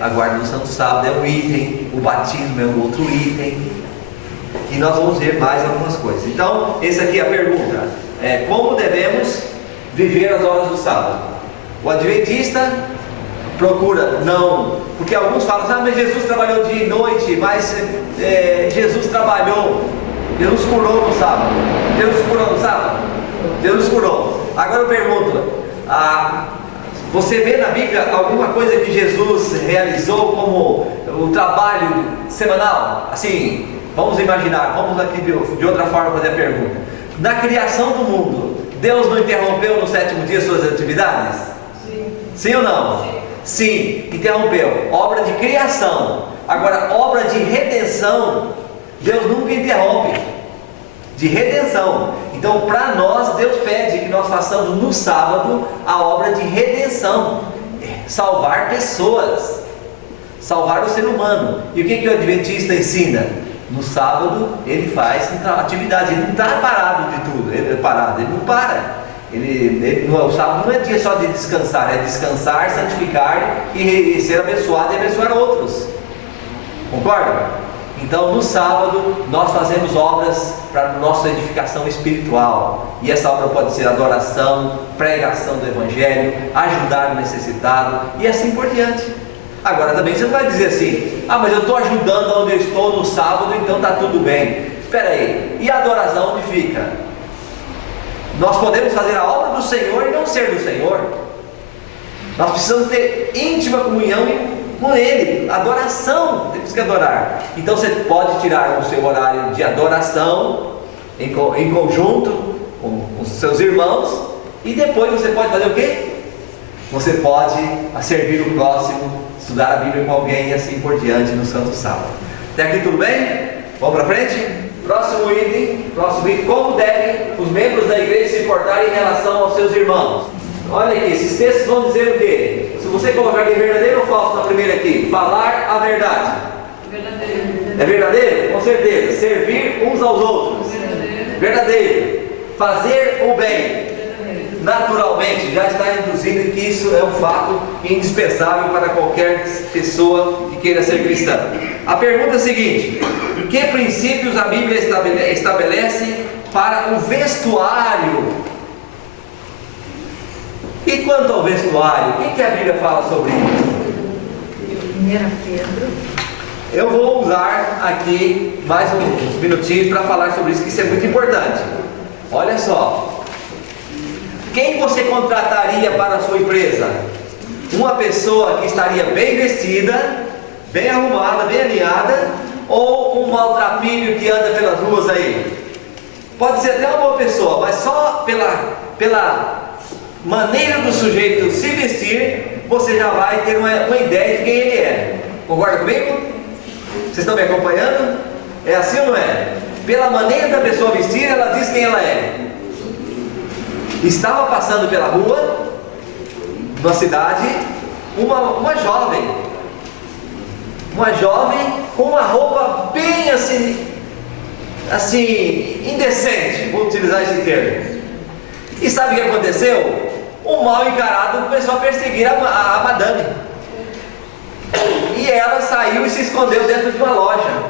A guarda do santo sábado é um item, o batismo é um outro item, e nós vamos ver mais algumas coisas. Então, essa aqui é a pergunta: como devemos viver as horas do sábado? O adventista procura não, porque alguns falam, mas Jesus trabalhou dia e noite, mas Jesus curou no sábado. Jesus curou no sábado? Jesus curou. Agora eu pergunto, você vê na Bíblia alguma coisa que Jesus realizou como o trabalho semanal? Assim, vamos imaginar, vamos aqui de outra forma fazer a pergunta. Na criação do mundo, Deus não interrompeu no 7º dia suas atividades? Sim. Sim ou não? Sim. Sim, interrompeu. Obra de criação. Agora, obra de redenção, Deus nunca interrompe. De redenção. Então, para nós, Deus pede que nós façamos no sábado a obra de redenção, salvar pessoas, salvar o ser humano. E o que o adventista ensina? No sábado ele faz atividade, ele não está parado de tudo, ele não para. O sábado não é dia só de descansar, é descansar, santificar e ser abençoado e abençoar outros. Concorda? Então no sábado nós fazemos obras para nossa edificação espiritual, e essa obra pode ser adoração, pregação do Evangelho, ajudar o necessitado e assim por diante. Agora também você não vai dizer assim, mas eu estou ajudando onde eu estou no sábado, então está tudo bem. Espera aí, e a adoração onde fica? Nós podemos fazer a obra do Senhor e não ser do Senhor. Nós precisamos ter íntima comunhão com Ele, adoração, temos que adorar. Então você pode tirar o seu horário de adoração em conjunto com os seus irmãos, e depois você pode fazer o quê? Você pode servir o próximo, estudar a Bíblia com alguém e assim por diante no Santo Sábado. Até aqui tudo bem? Vamos para frente? Próximo item, como devem os membros da igreja se portar em relação aos seus irmãos? Olha aqui, esses textos vão dizer o quê? Se você colocar aqui verdadeiro ou falso na primeira aqui, falar a verdade. Verdadeiro. É verdadeiro? Com certeza. Servir uns aos outros. Verdadeiro. Verdadeiro. Fazer o bem. Verdadeiro. naturalmente, já está induzido que isso é um fato indispensável para qualquer pessoa que queira ser cristã. A pergunta é a seguinte: que princípios a Bíblia estabelece para o vestuário? E quanto ao vestuário, o que a Bíblia fala sobre isso? 1 Pedro. Eu vou usar aqui mais uns minutinhos para falar sobre isso, que isso é muito importante. Olha só, quem você contrataria para a sua empresa? Uma pessoa que estaria bem vestida, bem arrumada, bem alinhada, ou um maltrapilho que anda pelas ruas aí? Pode ser até uma boa pessoa, mas só pela maneira do sujeito se vestir, você já vai ter uma ideia de quem ele é. Concorda comigo? Vocês estão me acompanhando? É assim ou não é? Pela maneira da pessoa vestir, ela diz quem ela é. Estava passando pela rua, numa cidade, uma jovem com uma roupa bem assim, indecente, vou utilizar esse termo. E sabe o que aconteceu? O mal encarado começou a perseguir a madame. E ela saiu e se escondeu dentro de uma loja.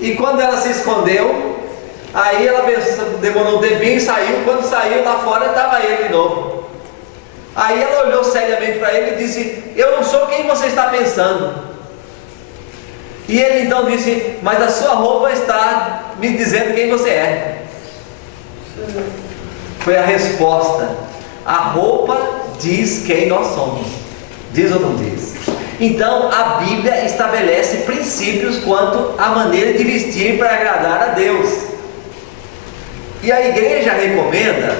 E quando ela se escondeu, aí ela demorou um tempinho e saiu. Quando saiu, lá fora estava ele de novo. Aí ela olhou seriamente para ele e disse: eu não sou quem você está pensando. E ele então disse: mas a sua roupa está me dizendo quem você é. Foi a resposta. A roupa diz quem nós somos. Diz ou não diz? Então a Bíblia estabelece princípios quanto à maneira de vestir para agradar a Deus. E a igreja recomenda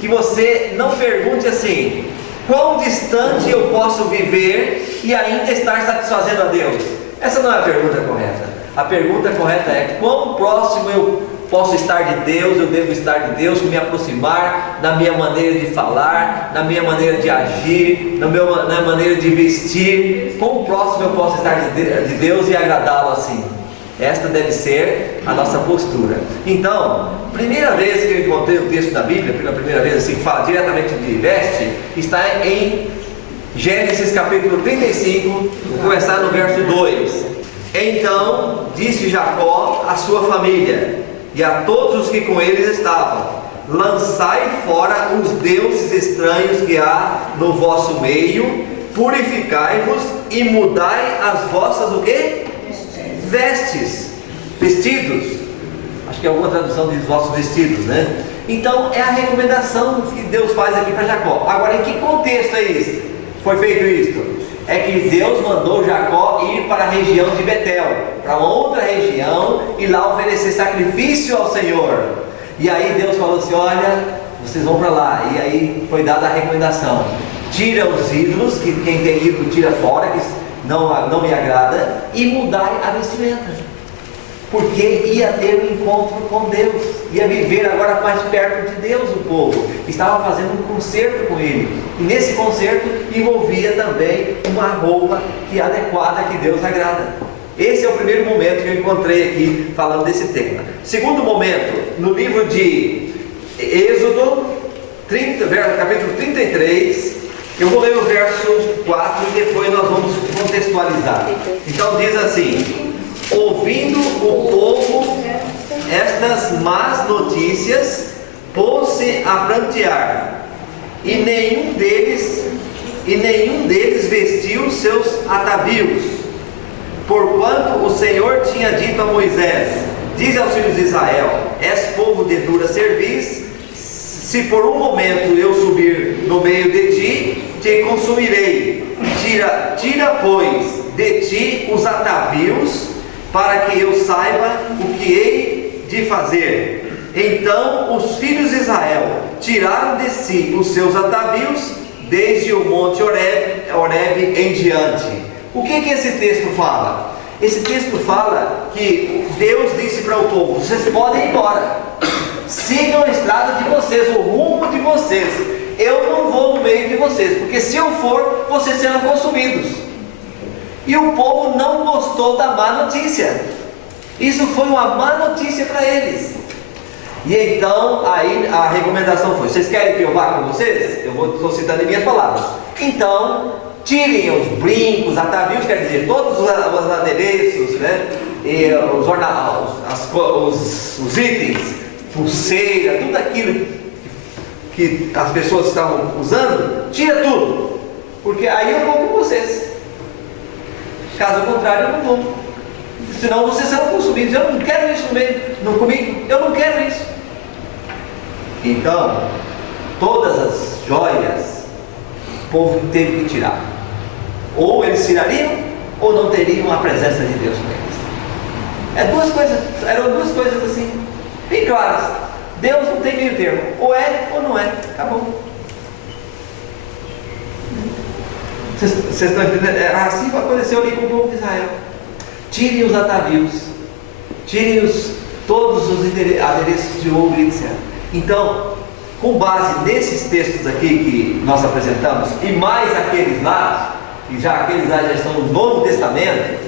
que você não pergunte assim: quão distante eu posso viver e ainda estar satisfazendo a Deus? Essa não é a pergunta correta. A pergunta correta é: quão próximo eu posso estar de Deus, eu devo estar de Deus, me aproximar na minha maneira de falar, na minha maneira de agir, na minha maneira de vestir. Quão próximo eu posso estar de Deus e agradá-lo assim? Esta deve ser a nossa postura. Então, primeira vez que eu encontrei o texto da Bíblia, pela primeira vez assim, que fala diretamente de veste, está em Gênesis capítulo 35, vou começar no verso 2. Então disse Jacó à sua família e a todos os que com eles estavam: lançai fora os deuses estranhos que há no vosso meio, purificai-vos e mudai as vossas o quê? Vestidos. Acho que alguma tradução diz vossos vestidos, né? Então é a recomendação que Deus faz aqui para Jacó. Agora, em que contexto é isso? Foi feito isto? É que Deus mandou Jacó ir para a região de Betel, para uma outra região, e lá oferecer sacrifício ao Senhor. E aí Deus falou assim: olha, vocês vão para lá. E aí foi dada a recomendação: tira os ídolos, que quem tem ídolo tira fora, que não me agrada, e mudai a vestimenta, porque ia ter um encontro com Deus, ia viver agora mais perto de Deus. O povo estava fazendo um concerto com ele, e nesse concerto envolvia também uma roupa que é adequada, que Deus agrada. Esse é o primeiro momento que eu encontrei aqui falando desse tema. Segundo momento, no livro de Êxodo 30, capítulo 33, eu vou ler o verso 4 e depois nós vamos contextualizar. Então diz assim: ouvindo o povo estas más notícias, pôs-se a prantear, e nenhum deles vestiu seus atavios, porquanto o Senhor tinha dito a Moisés: diz aos filhos de Israel: és povo de dura cerviz, se por um momento eu subir no meio de ti, te consumirei. Tira pois de ti os atavios, para que eu saiba o que hei de fazer. Então os filhos de Israel tiraram de si os seus atavios, desde o monte Horebe em diante. O que esse texto fala? Esse texto fala que Deus disse para o povo: vocês podem ir embora, sigam a estrada de vocês, o rumo de vocês. Eu não vou no meio de vocês, porque se eu for, vocês serão consumidos. E o povo não gostou da má notícia. Isso foi uma má notícia para eles. E então, aí a recomendação foi: vocês querem que eu vá com vocês? Estou citando em minhas palavras. Então, tirem os brincos, atavios, quer dizer, todos os adereços, né? E os itens, pulseira, tudo aquilo que as pessoas estavam usando, tira tudo, porque aí eu vou com vocês. Caso contrário, eu não vou. Senão vocês serão consumidos. Eu não quero isso no meio, comigo. Eu não quero isso. Então, todas as joias, o povo teve que tirar. Ou eles tirariam, ou não teriam a presença de Deus com eles. Eram duas coisas assim, bem claras. Deus não tem meio termo. Ou é, ou não é. Acabou. Vocês estão entendendo? Assim aconteceu ali com o povo de Israel. Tirem os atavios, tirem todos os adereços de ouro, etc. Então, com base nesses textos aqui que nós apresentamos, e mais aqueles lá, que aqueles lá já estão no Novo Testamento,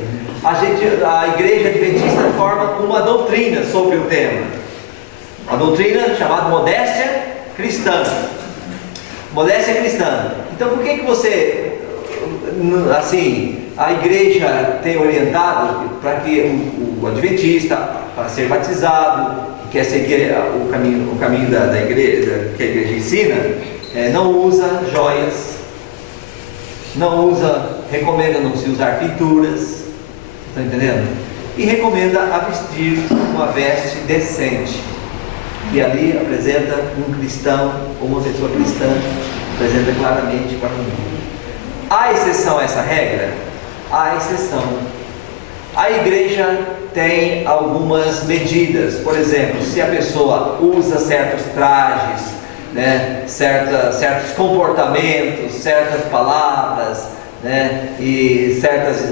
a Igreja Adventista forma uma doutrina sobre o tema. Uma doutrina chamada modéstia cristã. Modéstia cristã. Então, por que você, assim, a igreja tem orientado para que o adventista, para ser batizado, que quer seguir o caminho da igreja, que a igreja ensina, não usa joias, recomenda não se usar pinturas, estão entendendo? E recomenda a vestir uma veste decente, que ali apresenta um cristão, uma pessoa cristã, apresenta claramente para o mundo. Há exceção a essa regra? Há exceção. A igreja tem algumas medidas. Por exemplo, se a pessoa usa certos trajes, né, certos comportamentos, certas palavras, né, e certas,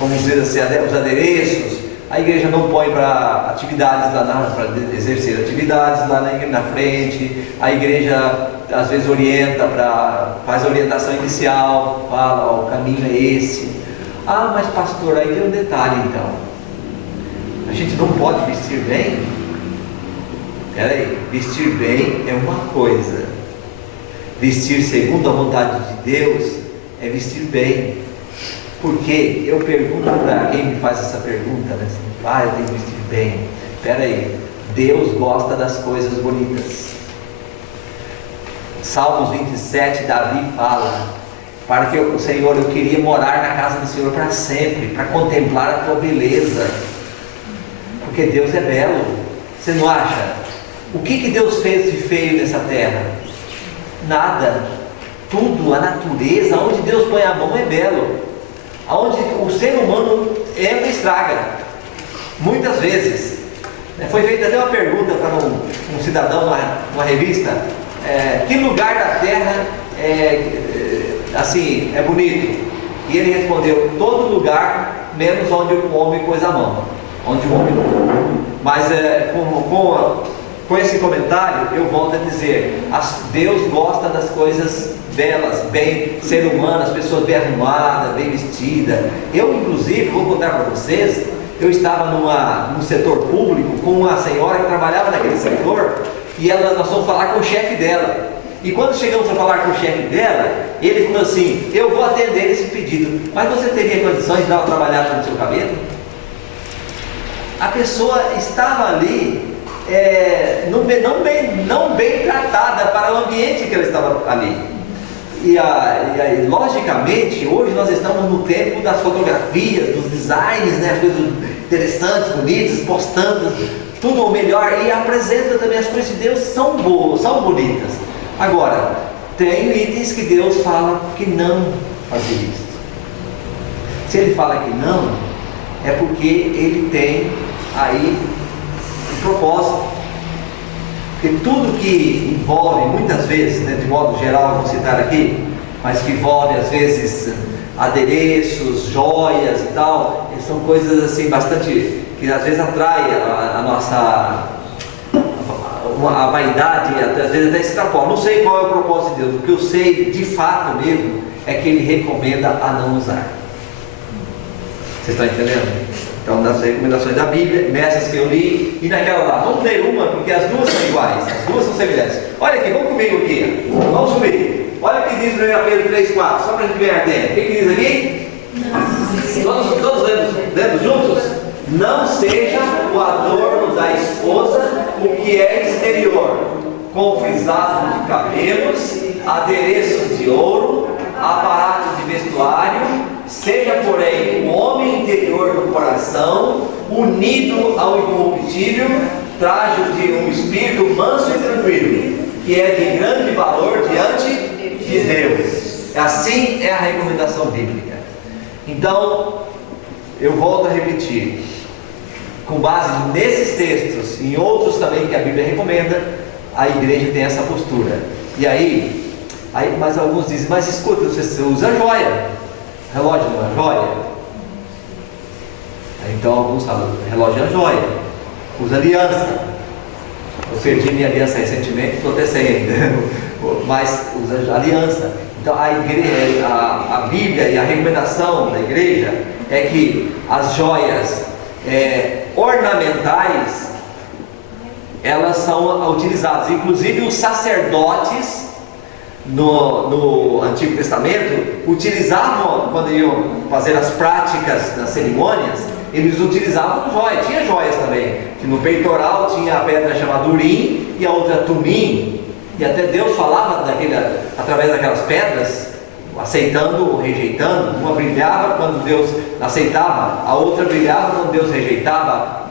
vamos dizer assim, os adereços, a igreja não põe para atividades para exercer atividades lá na frente. A igreja às vezes faz a orientação inicial, fala: ó, o caminho é esse. Ah, mas pastor, aí tem um detalhe então. A gente não pode vestir bem? Peraí, vestir bem é uma coisa. Vestir segundo a vontade de Deus é vestir bem. Porque eu pergunto para quem me faz essa pergunta, né? Eu tenho que vestir bem. Peraí, Deus gosta das coisas bonitas. Salmos 27, Davi fala: para que o Senhor, eu queria morar na casa do Senhor para sempre, para contemplar a tua beleza, porque Deus é belo. Você não acha? O que Deus fez de feio nessa terra? Nada. Tudo, a natureza, onde Deus põe a mão é belo. Onde o ser humano entra e estraga, muitas vezes. Foi feita até uma pergunta para um cidadão numa revista: que lugar da terra assim, é bonito? E ele respondeu: todo lugar, menos onde o homem pôs a mão, onde o homem. Mas com esse comentário eu volto a dizer: Deus gosta das coisas belas, bem ser humano, as pessoas bem arrumadas, bem vestidas. Eu, inclusive, vou contar para vocês, eu estava num setor público com uma senhora que trabalhava naquele setor, e nós fomos falar com o chefe dela. E quando chegamos a falar com o chefe dela, ele falou assim: eu vou atender esse pedido, mas você teria condições de dar uma trabalhada no seu cabelo? A pessoa estava ali não bem tratada para o ambiente que ela estava ali. E logicamente, hoje nós estamos no tempo das fotografias, dos designs, né, as coisas interessantes, bonitas, postando tudo o melhor, e apresenta também as coisas de Deus, são boas, são bonitas. Agora, tem itens que Deus fala que não fazer isso. Se Ele fala que não, é porque Ele tem aí um propósito. Porque tudo que envolve, muitas vezes, né, de modo geral, vou citar aqui, mas que envolve às vezes adereços, joias e tal, são coisas assim bastante, que às vezes atrai a nossa a vaidade, às vezes até extrapola. Não sei qual é o propósito de Deus. O que eu sei de fato mesmo é que Ele recomenda a não usar. Vocês estão entendendo? Então, nas recomendações da Bíblia, nessas que eu li, e naquela lá, vamos ler uma, porque as duas são iguais, as duas são semelhantes. Olha aqui, vamos comigo aqui, vamos subir. Olha o que diz 1 Pedro 3,4, só para a gente ganhar tempo. O que diz aqui? Todos lendo juntos? Não seja o adorno da esposa o que é exterior, com frisado de cabelos, adereço de ouro, aparato de vestuário. Seja, porém, o homem interior do coração, unido ao incorruptível, traje de um espírito manso e tranquilo, que é de grande valor diante de Deus. Assim é a recomendação bíblica. Então, eu volto a repetir, com base nesses textos e em outros também que a Bíblia recomenda, a igreja tem essa postura. E aí mas alguns dizem, mas escuta, você usa joia, relógio não é joia? Então alguns falam, relógio é joia, usa aliança. Eu perdi minha aliança recentemente, estou até sem ainda, mas usa aliança. Então a Bíblia e a recomendação da igreja é que as joias ornamentais, elas são utilizadas, inclusive os sacerdotes no Antigo Testamento utilizavam, quando iam fazer as práticas das cerimônias, eles utilizavam joias. Tinha joias também, que no peitoral tinha a pedra chamada Urim e a outra Tumim, e até Deus falava através daquelas pedras, aceitando ou rejeitando. Uma brilhava quando Deus aceitava, a outra brilhava quando Deus rejeitava,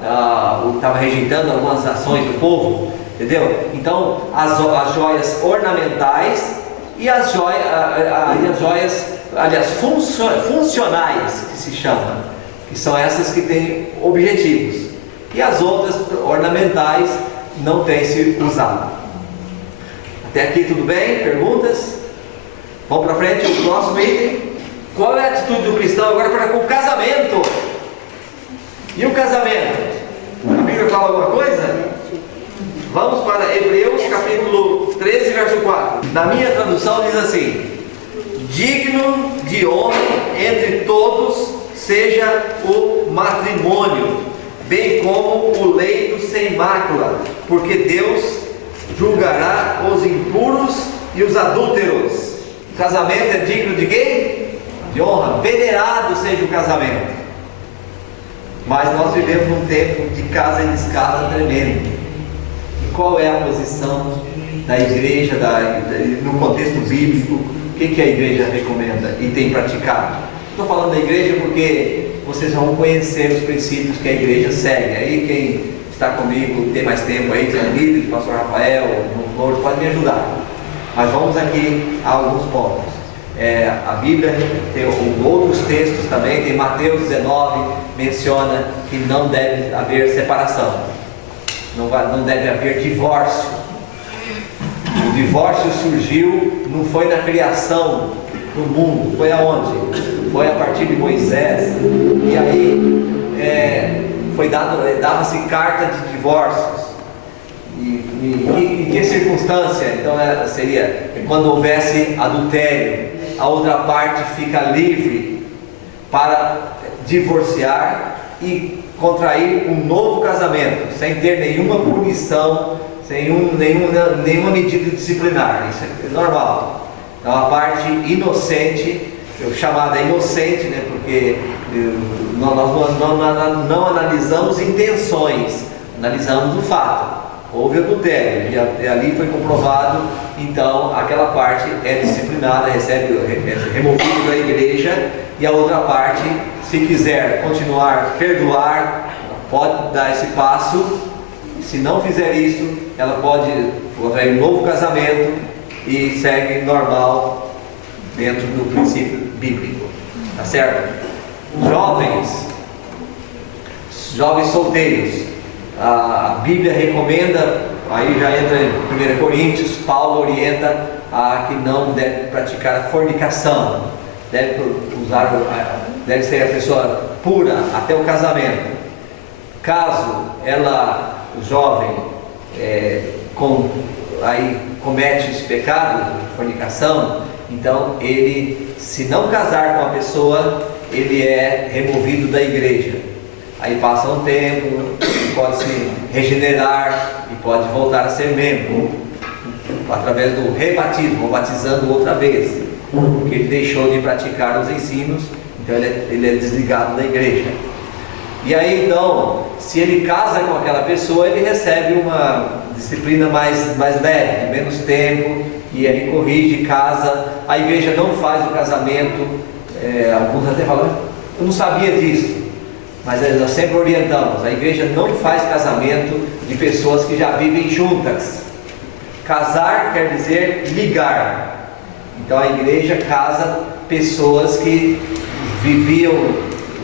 estava rejeitando algumas ações do povo, entendeu? Então as joias ornamentais e as joias, aliás, funcionais, que se chama, que são essas que têm objetivos, e as outras ornamentais não têm se usado. Até aqui tudo bem? Perguntas? Vamos para frente, o próximo item. Qual é a atitude do cristão agora para com o casamento? E o casamento? A Bíblia fala alguma coisa? Vamos para Hebreus capítulo 13, verso 4. Na minha tradução diz assim: digno de honra entre todos seja o matrimônio, bem como o leito sem mácula, porque Deus julgará os impuros e os adúlteros. O casamento é digno de quê? De honra. Venerado seja o casamento. Mas nós vivemos num tempo de casa e descasa tremendo. E qual é a posição da igreja no contexto bíblico? O que a igreja recomenda e tem praticado? Estou falando da igreja porque vocês vão conhecer os princípios que a igreja segue. Aí quem está comigo tem mais tempo aí, tem a líder, o pastor Rafael, o Flor, pode me ajudar. Mas vamos aqui a alguns pontos. A Bíblia tem outros textos também, tem Mateus 19, menciona que não deve haver separação, não deve haver divórcio. O divórcio surgiu, não foi na criação do mundo, foi aonde? Foi a partir de Moisés, e aí dava-se carta de divórcios. E em que circunstância? Então seria quando houvesse adultério, a outra parte fica livre para divorciar e contrair um novo casamento, sem ter nenhuma punição, sem nenhuma medida disciplinar. Isso é normal. Então a parte inocente, chamada inocente, né, porque nós não analisamos intenções, analisamos o fato. Houve adultério e ali foi comprovado, então aquela parte é disciplinada, é removida da igreja, e a outra parte, se quiser continuar, perdoar, pode dar esse passo. Se não fizer isso, ela pode contrair um novo casamento e segue normal dentro do princípio bíblico, tá certo? Jovens solteiros, a Bíblia recomenda, aí já entra em 1 Coríntios, Paulo orienta a que não deve praticar a fornicação, deve ser a pessoa pura até o casamento. Caso o jovem comete esse pecado de fornicação, então ele, se não casar com a pessoa, ele é removido da igreja. Aí passa um tempo, pode se regenerar e pode voltar a ser membro através do rebatismo, ou batizando outra vez, porque ele deixou de praticar os ensinos, então ele é desligado da igreja. E aí então, se ele casa com aquela pessoa, ele recebe uma disciplina mais leve, menos tempo, e ele corrige, casa. A igreja não faz o casamento, alguns até falam, eu não sabia disso, mas nós sempre orientamos, a igreja não faz casamento de pessoas que já vivem juntas. Casar quer dizer ligar. Então a igreja casa pessoas que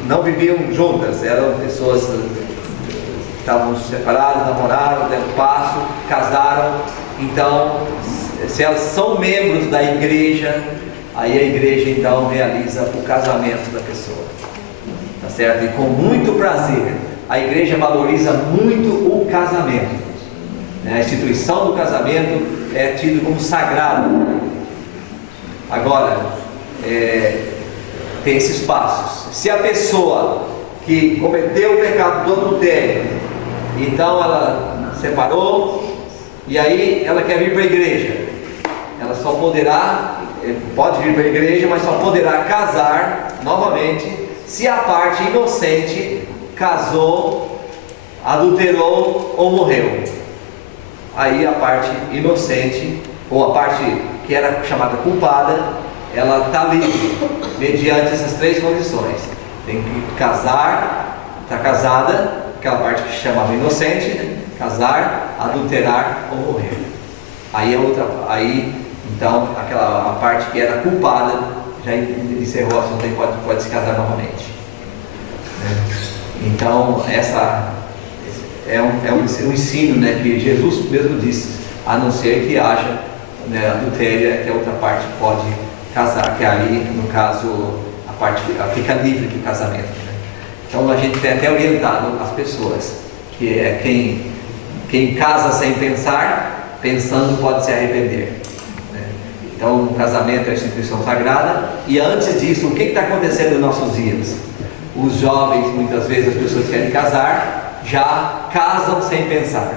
não viviam juntas, eram pessoas que estavam separadas, namoraram, deram passo, casaram. Então, se elas são membros da igreja, aí a igreja então realiza o casamento da pessoa, tá certo? E com muito prazer, a igreja valoriza muito o casamento. A instituição do casamento é tido como sagrado. Agora, tem esses passos. Se a pessoa que cometeu o pecado do adultério, então ela separou, e aí ela quer vir para a igreja, ela só poderá, pode vir para a igreja, mas só poderá casar novamente se a parte inocente casou, adulterou ou morreu. Aí a parte inocente, ou a parte que era chamada culpada, ela está livre, mediante essas três condições. Tem que casar, está casada, aquela parte que chamava inocente, né? Casar, adulterar ou morrer. Aí então a parte que era culpada já encerrou o assunto e pode se casar novamente. Então essa é um ensino, né, que Jesus mesmo disse, a não ser que haja, né, adultério, que a outra parte pode casar, que aí no caso a parte fica livre do casamento, né? Então a gente tem até orientado as pessoas que é quem casa sem pensar, pensando pode se arrepender, né? Então o casamento é uma instituição sagrada. E antes disso, o que está acontecendo nos nossos dias? Os jovens, muitas vezes as pessoas que querem casar já casam sem pensar,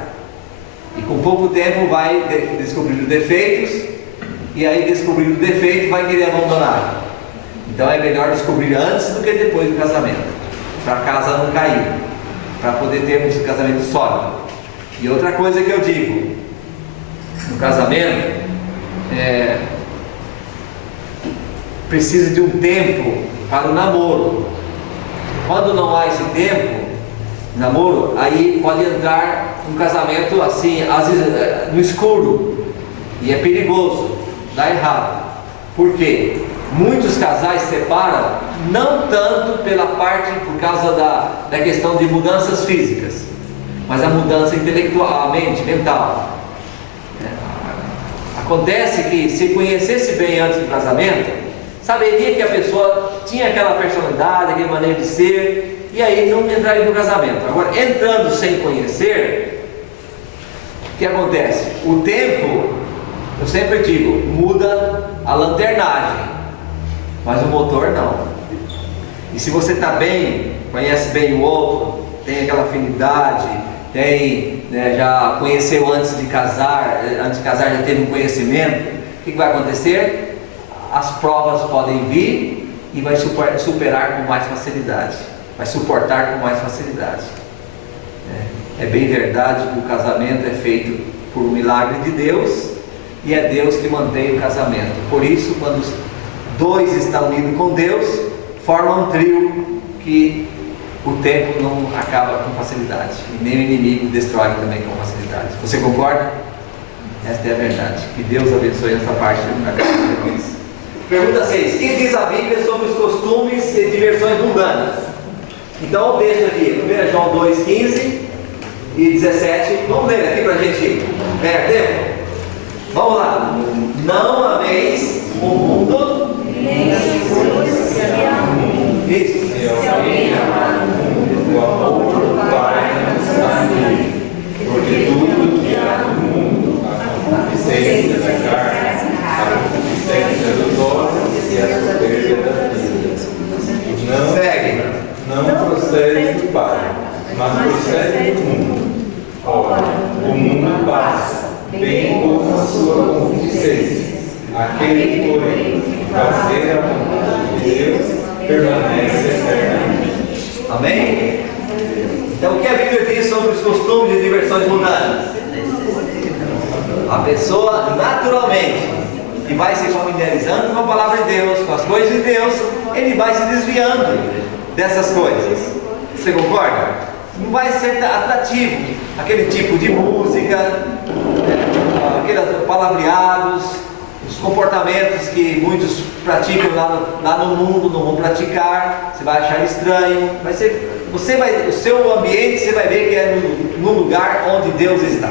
e com pouco tempo vai descobrir os defeitos, e aí descobrir o defeito vai querer abandonar. Então é melhor descobrir antes do que depois do casamento, para a casa não cair, para poder termos um casamento sólido. E outra coisa que eu digo, no casamento, precisa de um tempo para o namoro. Quando não há esse tempo, namoro, aí pode entrar um casamento assim, às vezes no escuro, e é perigoso, dá errado. Por quê? Muitos casais separam, não tanto por causa da questão de mudanças físicas, mas a mudança intelectual, a mente, mental. Acontece que se conhecesse bem antes do casamento, saberia que a pessoa tinha aquela personalidade, aquela maneira de ser, e aí não entraria no casamento. Agora, entrando sem conhecer, o que acontece? O tempo, eu sempre digo, muda a lanternagem, mas o motor não. E se você está bem, conhece bem o outro, tem aquela afinidade, já conheceu antes de casar já teve um conhecimento, o que vai acontecer? As provas podem vir e vai superar com mais facilidade, vai suportar com mais facilidade. É bem verdade que o casamento é feito por um milagre de Deus, e é Deus que mantém o casamento. Por isso, quando os dois estão unidos com Deus, formam um trio que o tempo não acaba com facilidade, e nem o inimigo destrói também com facilidade. Você concorda? Esta é a verdade. Que Deus abençoe essa parte da casa de nós. Pergunta 6. O que diz a Bíblia sobre os costumes e diversões mundanas? Então o texto aqui, 1 João 2, 15 e 17. Vamos ler aqui para a gente ganhar tempo? Vamos lá. Não ameis o mundo, nem as coisas que há no mundo. Isso. Se alguém amar o mundo, o amor do Pai não está nele. Porque tudo que há no mundo, a concupiscência da carne, a concupiscência dos olhos e a soberba da vida, não Pai, mas procede do mundo. Ora, o mundo passa, bem como a sua concupiscência. Aquele, porém, que fazer a vontade de Deus, permanece eternamente. Amém? Então, o que a Bíblia diz sobre os costumes e diversões mundanas? A pessoa, naturalmente, que vai se familiarizando com a palavra de Deus, com as coisas de Deus, ele vai se desviando dessas coisas. Você concorda? Não vai ser atrativo aquele tipo de música, aqueles palavreados, os comportamentos que muitos praticam lá no mundo, não vão praticar, você vai achar estranho. O seu ambiente você vai ver que é no lugar onde Deus está,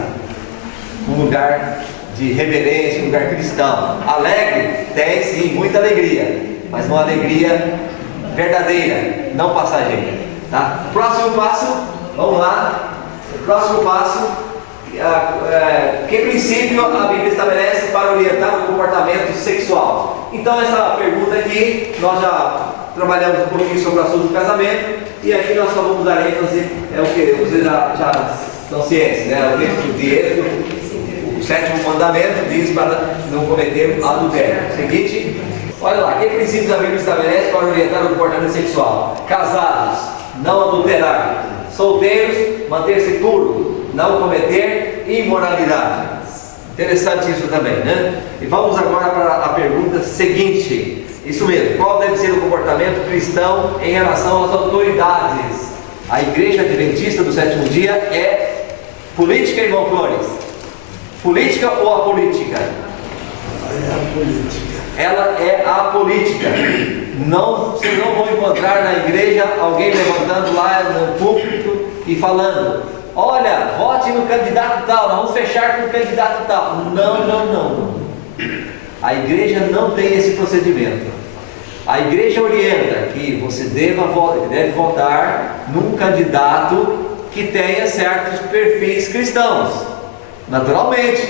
um lugar de reverência, um lugar cristão. Alegre, tem sim, muita alegria, mas uma alegria verdadeira, não passageira, tá? Próximo passo, vamos lá. Próximo passo, que princípio a Bíblia estabelece para orientar o comportamento sexual? Então essa pergunta aqui, nós já trabalhamos um pouquinho sobre o assunto do casamento, e aqui nós só vamos dar ênfase, é o que vocês já estão cientes, né? O texto de Êxodo, o 7º mandamento diz para não cometer adultério. Seguinte, olha lá, que princípios a Bíblia estabelece para orientar o comportamento sexual? Casados, não adulterar. Solteiros, manter-se puro, não cometer imoralidade. Interessante isso também, né? E vamos agora para a pergunta seguinte. Isso mesmo, qual deve ser o comportamento cristão em relação às autoridades? A Igreja Adventista do Sétimo Dia é política, irmão Flores? Política ou apolítica? É a política. Ela é apolítica. Não, vocês não vão encontrar na igreja alguém levantando lá no púlpito e falando: olha, vote no candidato tal, nós vamos fechar com o candidato tal. Não. A igreja não tem esse procedimento. A igreja orienta que você deve votar num candidato que tenha certos perfis cristãos. Naturalmente,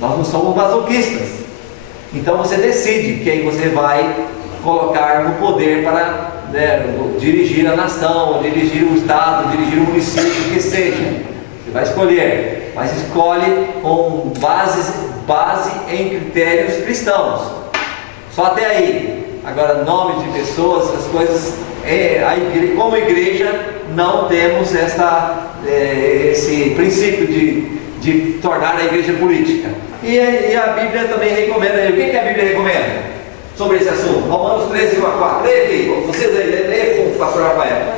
nós não somos masoquistas. Então você decide quem você vai colocar no poder para dirigir a nação, dirigir o estado, dirigir o município, que seja. Você vai escolher, mas escolhe com base em critérios cristãos. Só até aí. Agora, nomes de pessoas, as coisas, como igreja, não temos esse princípio de tornar a igreja política. E a Bíblia também recomenda. O que a Bíblia recomenda sobre esse assunto? Romanos 13:1-4. Leia aqui, vocês aí, leia com o pastor Rafael.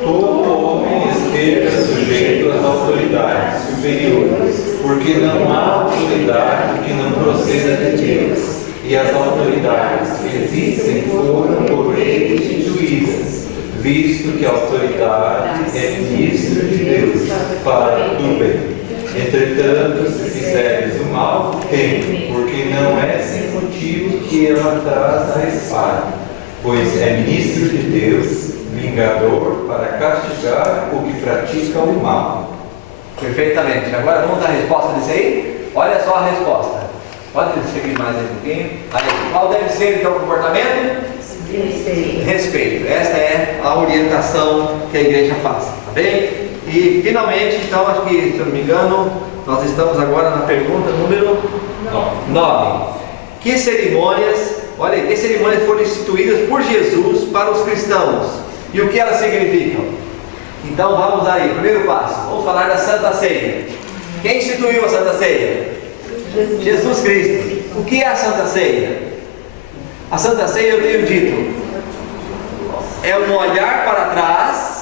Todo homem esteja sujeito às autoridades superiores, porque não há autoridade que não proceda de Deus, e as autoridades que existem foram por ele instituídas, visto que a autoridade é ministro de Deus para o bem. Entretanto, se fizeres o mal, teme, porque não é sem motivo que ela traz a espada, pois é ministro de Deus, vingador para castigar o que pratica o mal. Perfeitamente. Agora vamos dar a resposta disso aí? Olha só a resposta. Pode seguir mais aí um pouquinho. Aí, qual deve ser então o comportamento? Respeito. Esta é a orientação que a igreja faz, tá bem? E finalmente, então, acho que, se eu não me engano, nós estamos agora na pergunta número 9. Que cerimônias foram instituídas por Jesus para os cristãos? E o que elas significam? Então vamos aí, primeiro passo, vamos falar da Santa Ceia. Quem instituiu a Santa Ceia? Jesus Cristo. O que é a Santa Ceia? A Santa Ceia, eu tenho dito, é um olhar para trás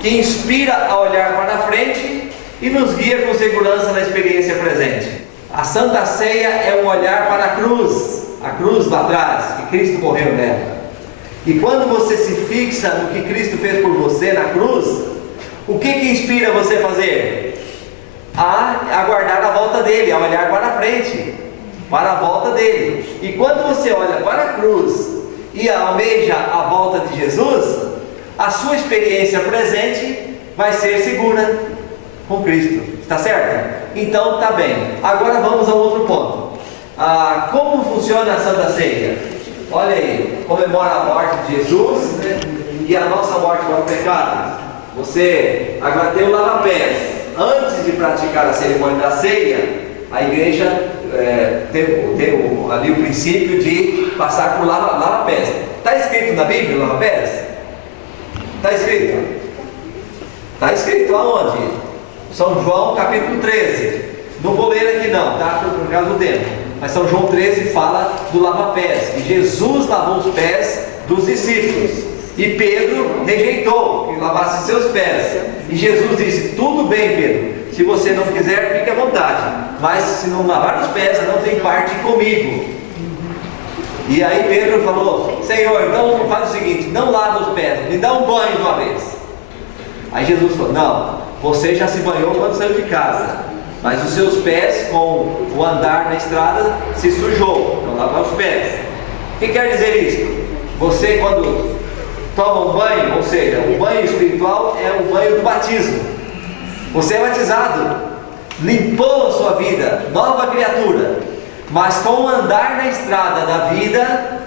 que inspira a olhar para frente e nos guia com segurança na experiência presente. A Santa Ceia é um olhar para a cruz lá atrás, que Cristo morreu nela. E quando você se fixa no que Cristo fez por você na cruz, o que inspira você a fazer? A aguardar a volta dele, a olhar para frente, para a volta dele. E quando você olha para a cruz e almeja a volta de Jesus, a sua experiência presente vai ser segura com Cristo. Está certo? Então está bem. Agora vamos a outro ponto. Como funciona a Santa Ceia? Olha aí, comemora a morte de Jesus, né? E a nossa morte para o pecado. Agora tem o lava-pés. Antes de praticar a cerimônia da ceia, a igreja tem ali o princípio de passar por lava-pés. Está escrito na Bíblia lava-pés? Está escrito? Está escrito aonde? São João capítulo 13. Não vou ler aqui não, tá? Por causa do tempo. Mas São João 13 fala do lava-pés, que Jesus lavou os pés dos discípulos. E Pedro rejeitou que lavasse seus pés. E Jesus disse: tudo bem, Pedro, se você não quiser, fique à vontade, mas se não lavar os pés, não tem parte comigo. E aí Pedro falou: Senhor, então faz o seguinte, não lava os pés, me dá um banho de uma vez. Aí Jesus falou: não, você já se banhou quando saiu de casa, mas os seus pés, com o andar na estrada, se sujou. Então lava os pés. O que quer dizer isso? Você, quando toma um banho, ou seja, o banho espiritual é o banho do batismo. Você é batizado, limpou a sua vida, nova criatura. Mas com o andar na estrada da vida,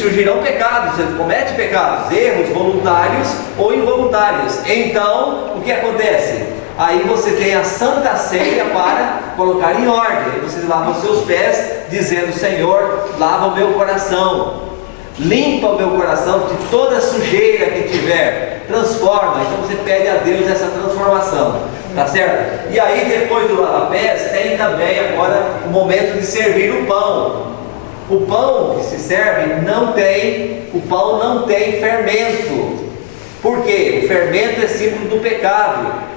surgirão pecados, você comete pecados, erros voluntários ou involuntários. Então, o que acontece? Aí você tem a Santa Ceia para colocar em ordem. Você lava os seus pés, dizendo: Senhor, lava o meu coração, limpa o meu coração de toda sujeira que tiver, transforma. Então você pede a Deus essa transformação, tá certo? E aí depois do lava-pés tem também agora o momento de servir o pão. O pão que se serve o pão não tem fermento. Por quê? O fermento é símbolo do pecado.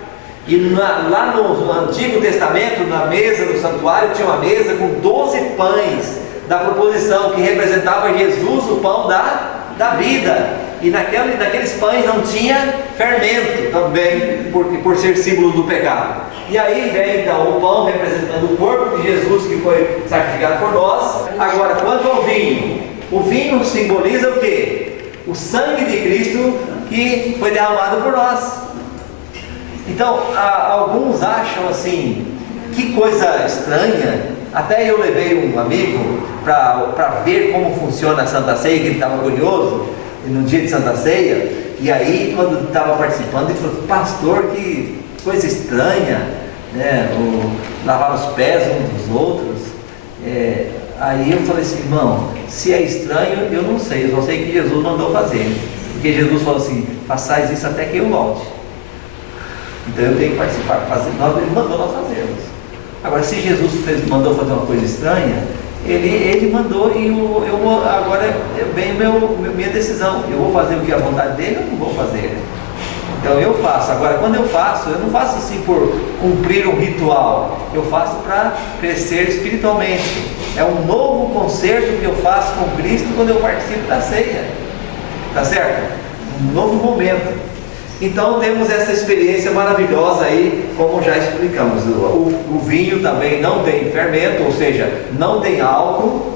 E lá no Antigo Testamento, na mesa do santuário, tinha uma mesa com 12 pães da proposição, que representava Jesus, o pão da vida. E naqueles pães não tinha fermento também, por ser símbolo do pecado. E aí vem então o pão representando o corpo de Jesus, que foi sacrificado por nós. Agora, quanto ao vinho, o vinho simboliza o quê? O sangue de Cristo que foi derramado por nós. Então, alguns acham assim, que coisa estranha. Até eu levei um amigo para ver como funciona a Santa Ceia, que ele estava curioso, no dia de Santa Ceia. E aí, quando estava participando, ele falou: pastor, que coisa estranha, né? Lavar os pés uns dos outros. Aí eu falei assim: irmão, se é estranho, eu não sei, eu só sei que Jesus mandou fazer. Porque Jesus falou assim: façais isso até que eu volte. Então eu tenho que participar, ele mandou nós fazermos. Agora, se Jesus mandou fazer uma coisa estranha, ele mandou, e eu vou, agora vem minha decisão. Eu vou fazer o que é a vontade dele ou não vou fazer? Então eu faço. Agora, quando eu não faço assim por cumprir um ritual, eu faço para crescer espiritualmente. É um novo concerto que eu faço com Cristo quando eu participo da ceia, tá certo? Um novo momento. Então temos essa experiência maravilhosa aí, como já explicamos. O vinho também não tem fermento, ou seja, não tem álcool.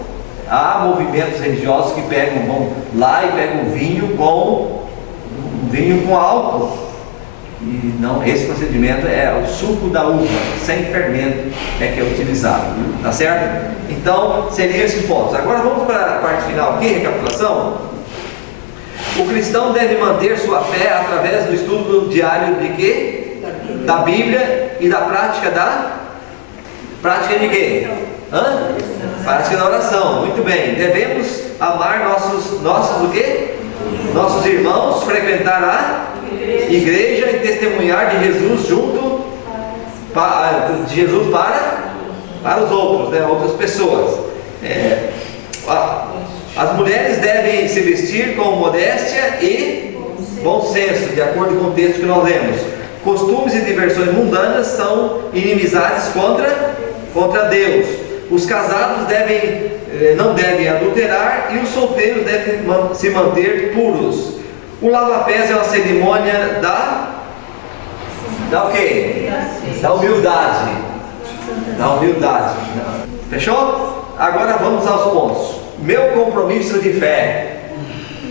Há movimentos religiosos que vão lá e pegam vinho com álcool. E não, esse procedimento é o suco da uva, sem fermento, que é utilizado, tá certo? Então seriam esses pontos. Agora vamos para a parte final aqui, recapitulação. O cristão deve manter sua fé através do estudo diário de quê? Da Bíblia e da prática prática de quê? Prática da oração. Muito bem. Devemos amar nossos o quê? Nossos irmãos, frequentar a igreja e testemunhar de Jesus para os outros, né? Outras pessoas. As mulheres devem se vestir com modéstia e bom senso, de acordo com o texto que nós lemos. Costumes e diversões mundanas são inimizades contra Deus. Os casados não devem adulterar e os solteiros devem se manter puros. O lava-pés é uma cerimônia o quê? Da humildade. Da humildade. Fechou? Agora vamos aos pontos. Meu compromisso de fé.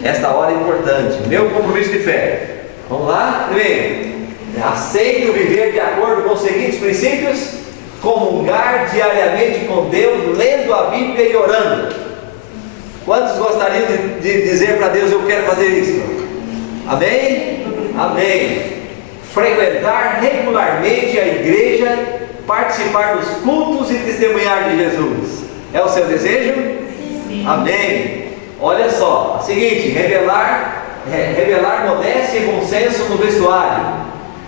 Esta hora é importante. Meu compromisso de fé. Vamos lá? Primeiro, aceito viver de acordo com os seguintes princípios: comungar diariamente com Deus, lendo a Bíblia e orando. Quantos gostariam de dizer para Deus: eu quero fazer isso? Amém? Amém. Frequentar regularmente a igreja, participar dos cultos e testemunhar de Jesus. É o seu desejo? Sim. Amém. Olha só, seguinte, revelar modéstia e bom senso no vestuário.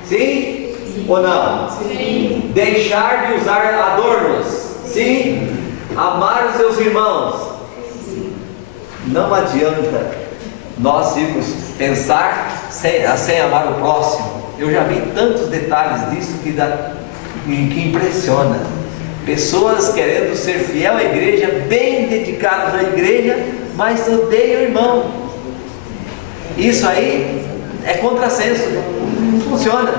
Sim? Sim. Ou não? Sim. Deixar de usar adornos. Sim? Amar os seus irmãos. Sim. Não adianta nós irmos pensar sem amar o próximo. Eu já vi tantos detalhes disso que impressiona. Pessoas querendo ser fiel à igreja, bem dedicados à igreja, mas odeiam o irmão. Isso aí é contrassenso, não funciona,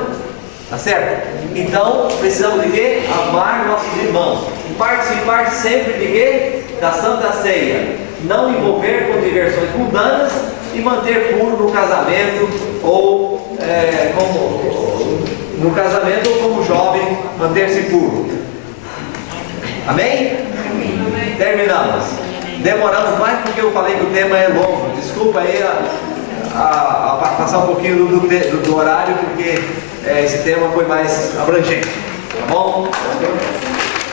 tá certo? Então precisamos de quê? Amar nossos irmãos, participar sempre de quê? Da Santa Ceia, não envolver com diversões mundanas e manter puro no casamento ou como jovem, manter-se puro. Amém? Amém? Terminamos. Demoramos mais porque eu falei que o tema é longo. Desculpa aí a passar um pouquinho do horário, porque esse tema foi mais abrangente. Tá bom?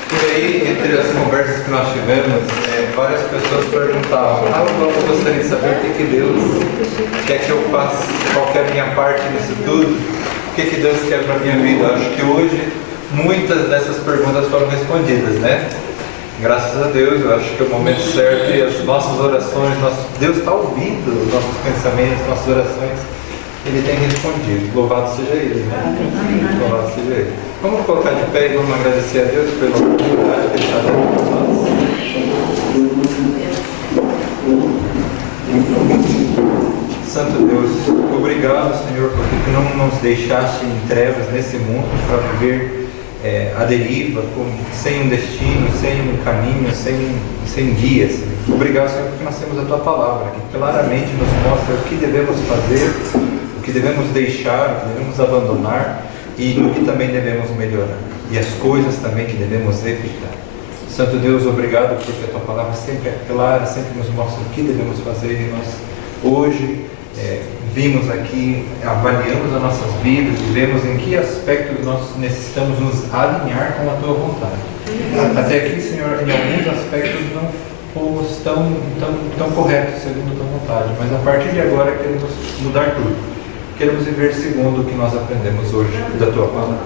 Por aí, entre as conversas que nós tivemos, várias pessoas perguntavam: eu gostaria de saber o que Deus quer que eu faça, qual que é a minha parte nisso tudo, o que Deus quer para a minha vida. Eu acho que hoje muitas dessas perguntas foram respondidas, né? Graças a Deus, eu acho que é o momento certo e as nossas orações, Deus está ouvindo os nossos pensamentos, nossas orações, Ele tem respondido. Louvado seja Ele, né? Louvado seja Ele. Vamos colocar de pé e vamos agradecer a Deus pela oportunidade que Ele está dando para nós. Santo Deus, obrigado, Senhor, porque Tu não nos deixaste em trevas nesse mundo para viver a deriva, sem um destino, sem um caminho, sem guia, Senhor. Obrigado, Senhor, porque nós temos a Tua palavra, que claramente nos mostra o que devemos fazer, o que devemos deixar, o que devemos abandonar e no que também devemos melhorar, e as coisas também que devemos evitar. Santo Deus, obrigado porque a Tua palavra sempre é clara, sempre nos mostra o que devemos fazer, e nós hoje vimos aqui, avaliamos as nossas vidas e vemos em que aspectos nós necessitamos nos alinhar com a Tua vontade. Até aqui, Senhor, em alguns aspectos não fomos tão corretos segundo a Tua vontade, mas a partir de agora queremos mudar tudo. Queremos viver segundo o que nós aprendemos hoje da Tua palavra.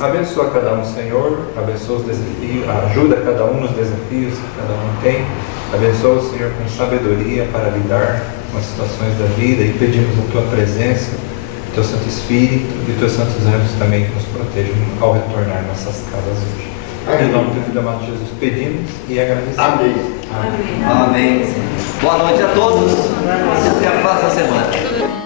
Abençoa cada um, Senhor, abençoa os desafios, ajuda cada um nos desafios que cada um tem. Abençoa o Senhor com sabedoria para lidar com as situações da vida e pedimos a Tua presença, o Teu Santo Espírito e os Teus Santos Anjos também que nos protejam ao retornar nossas casas hoje. Em nome do Filho amado Jesus pedimos e agradecemos. Amém. Amém. Amém. Boa noite a todos e até a próxima semana.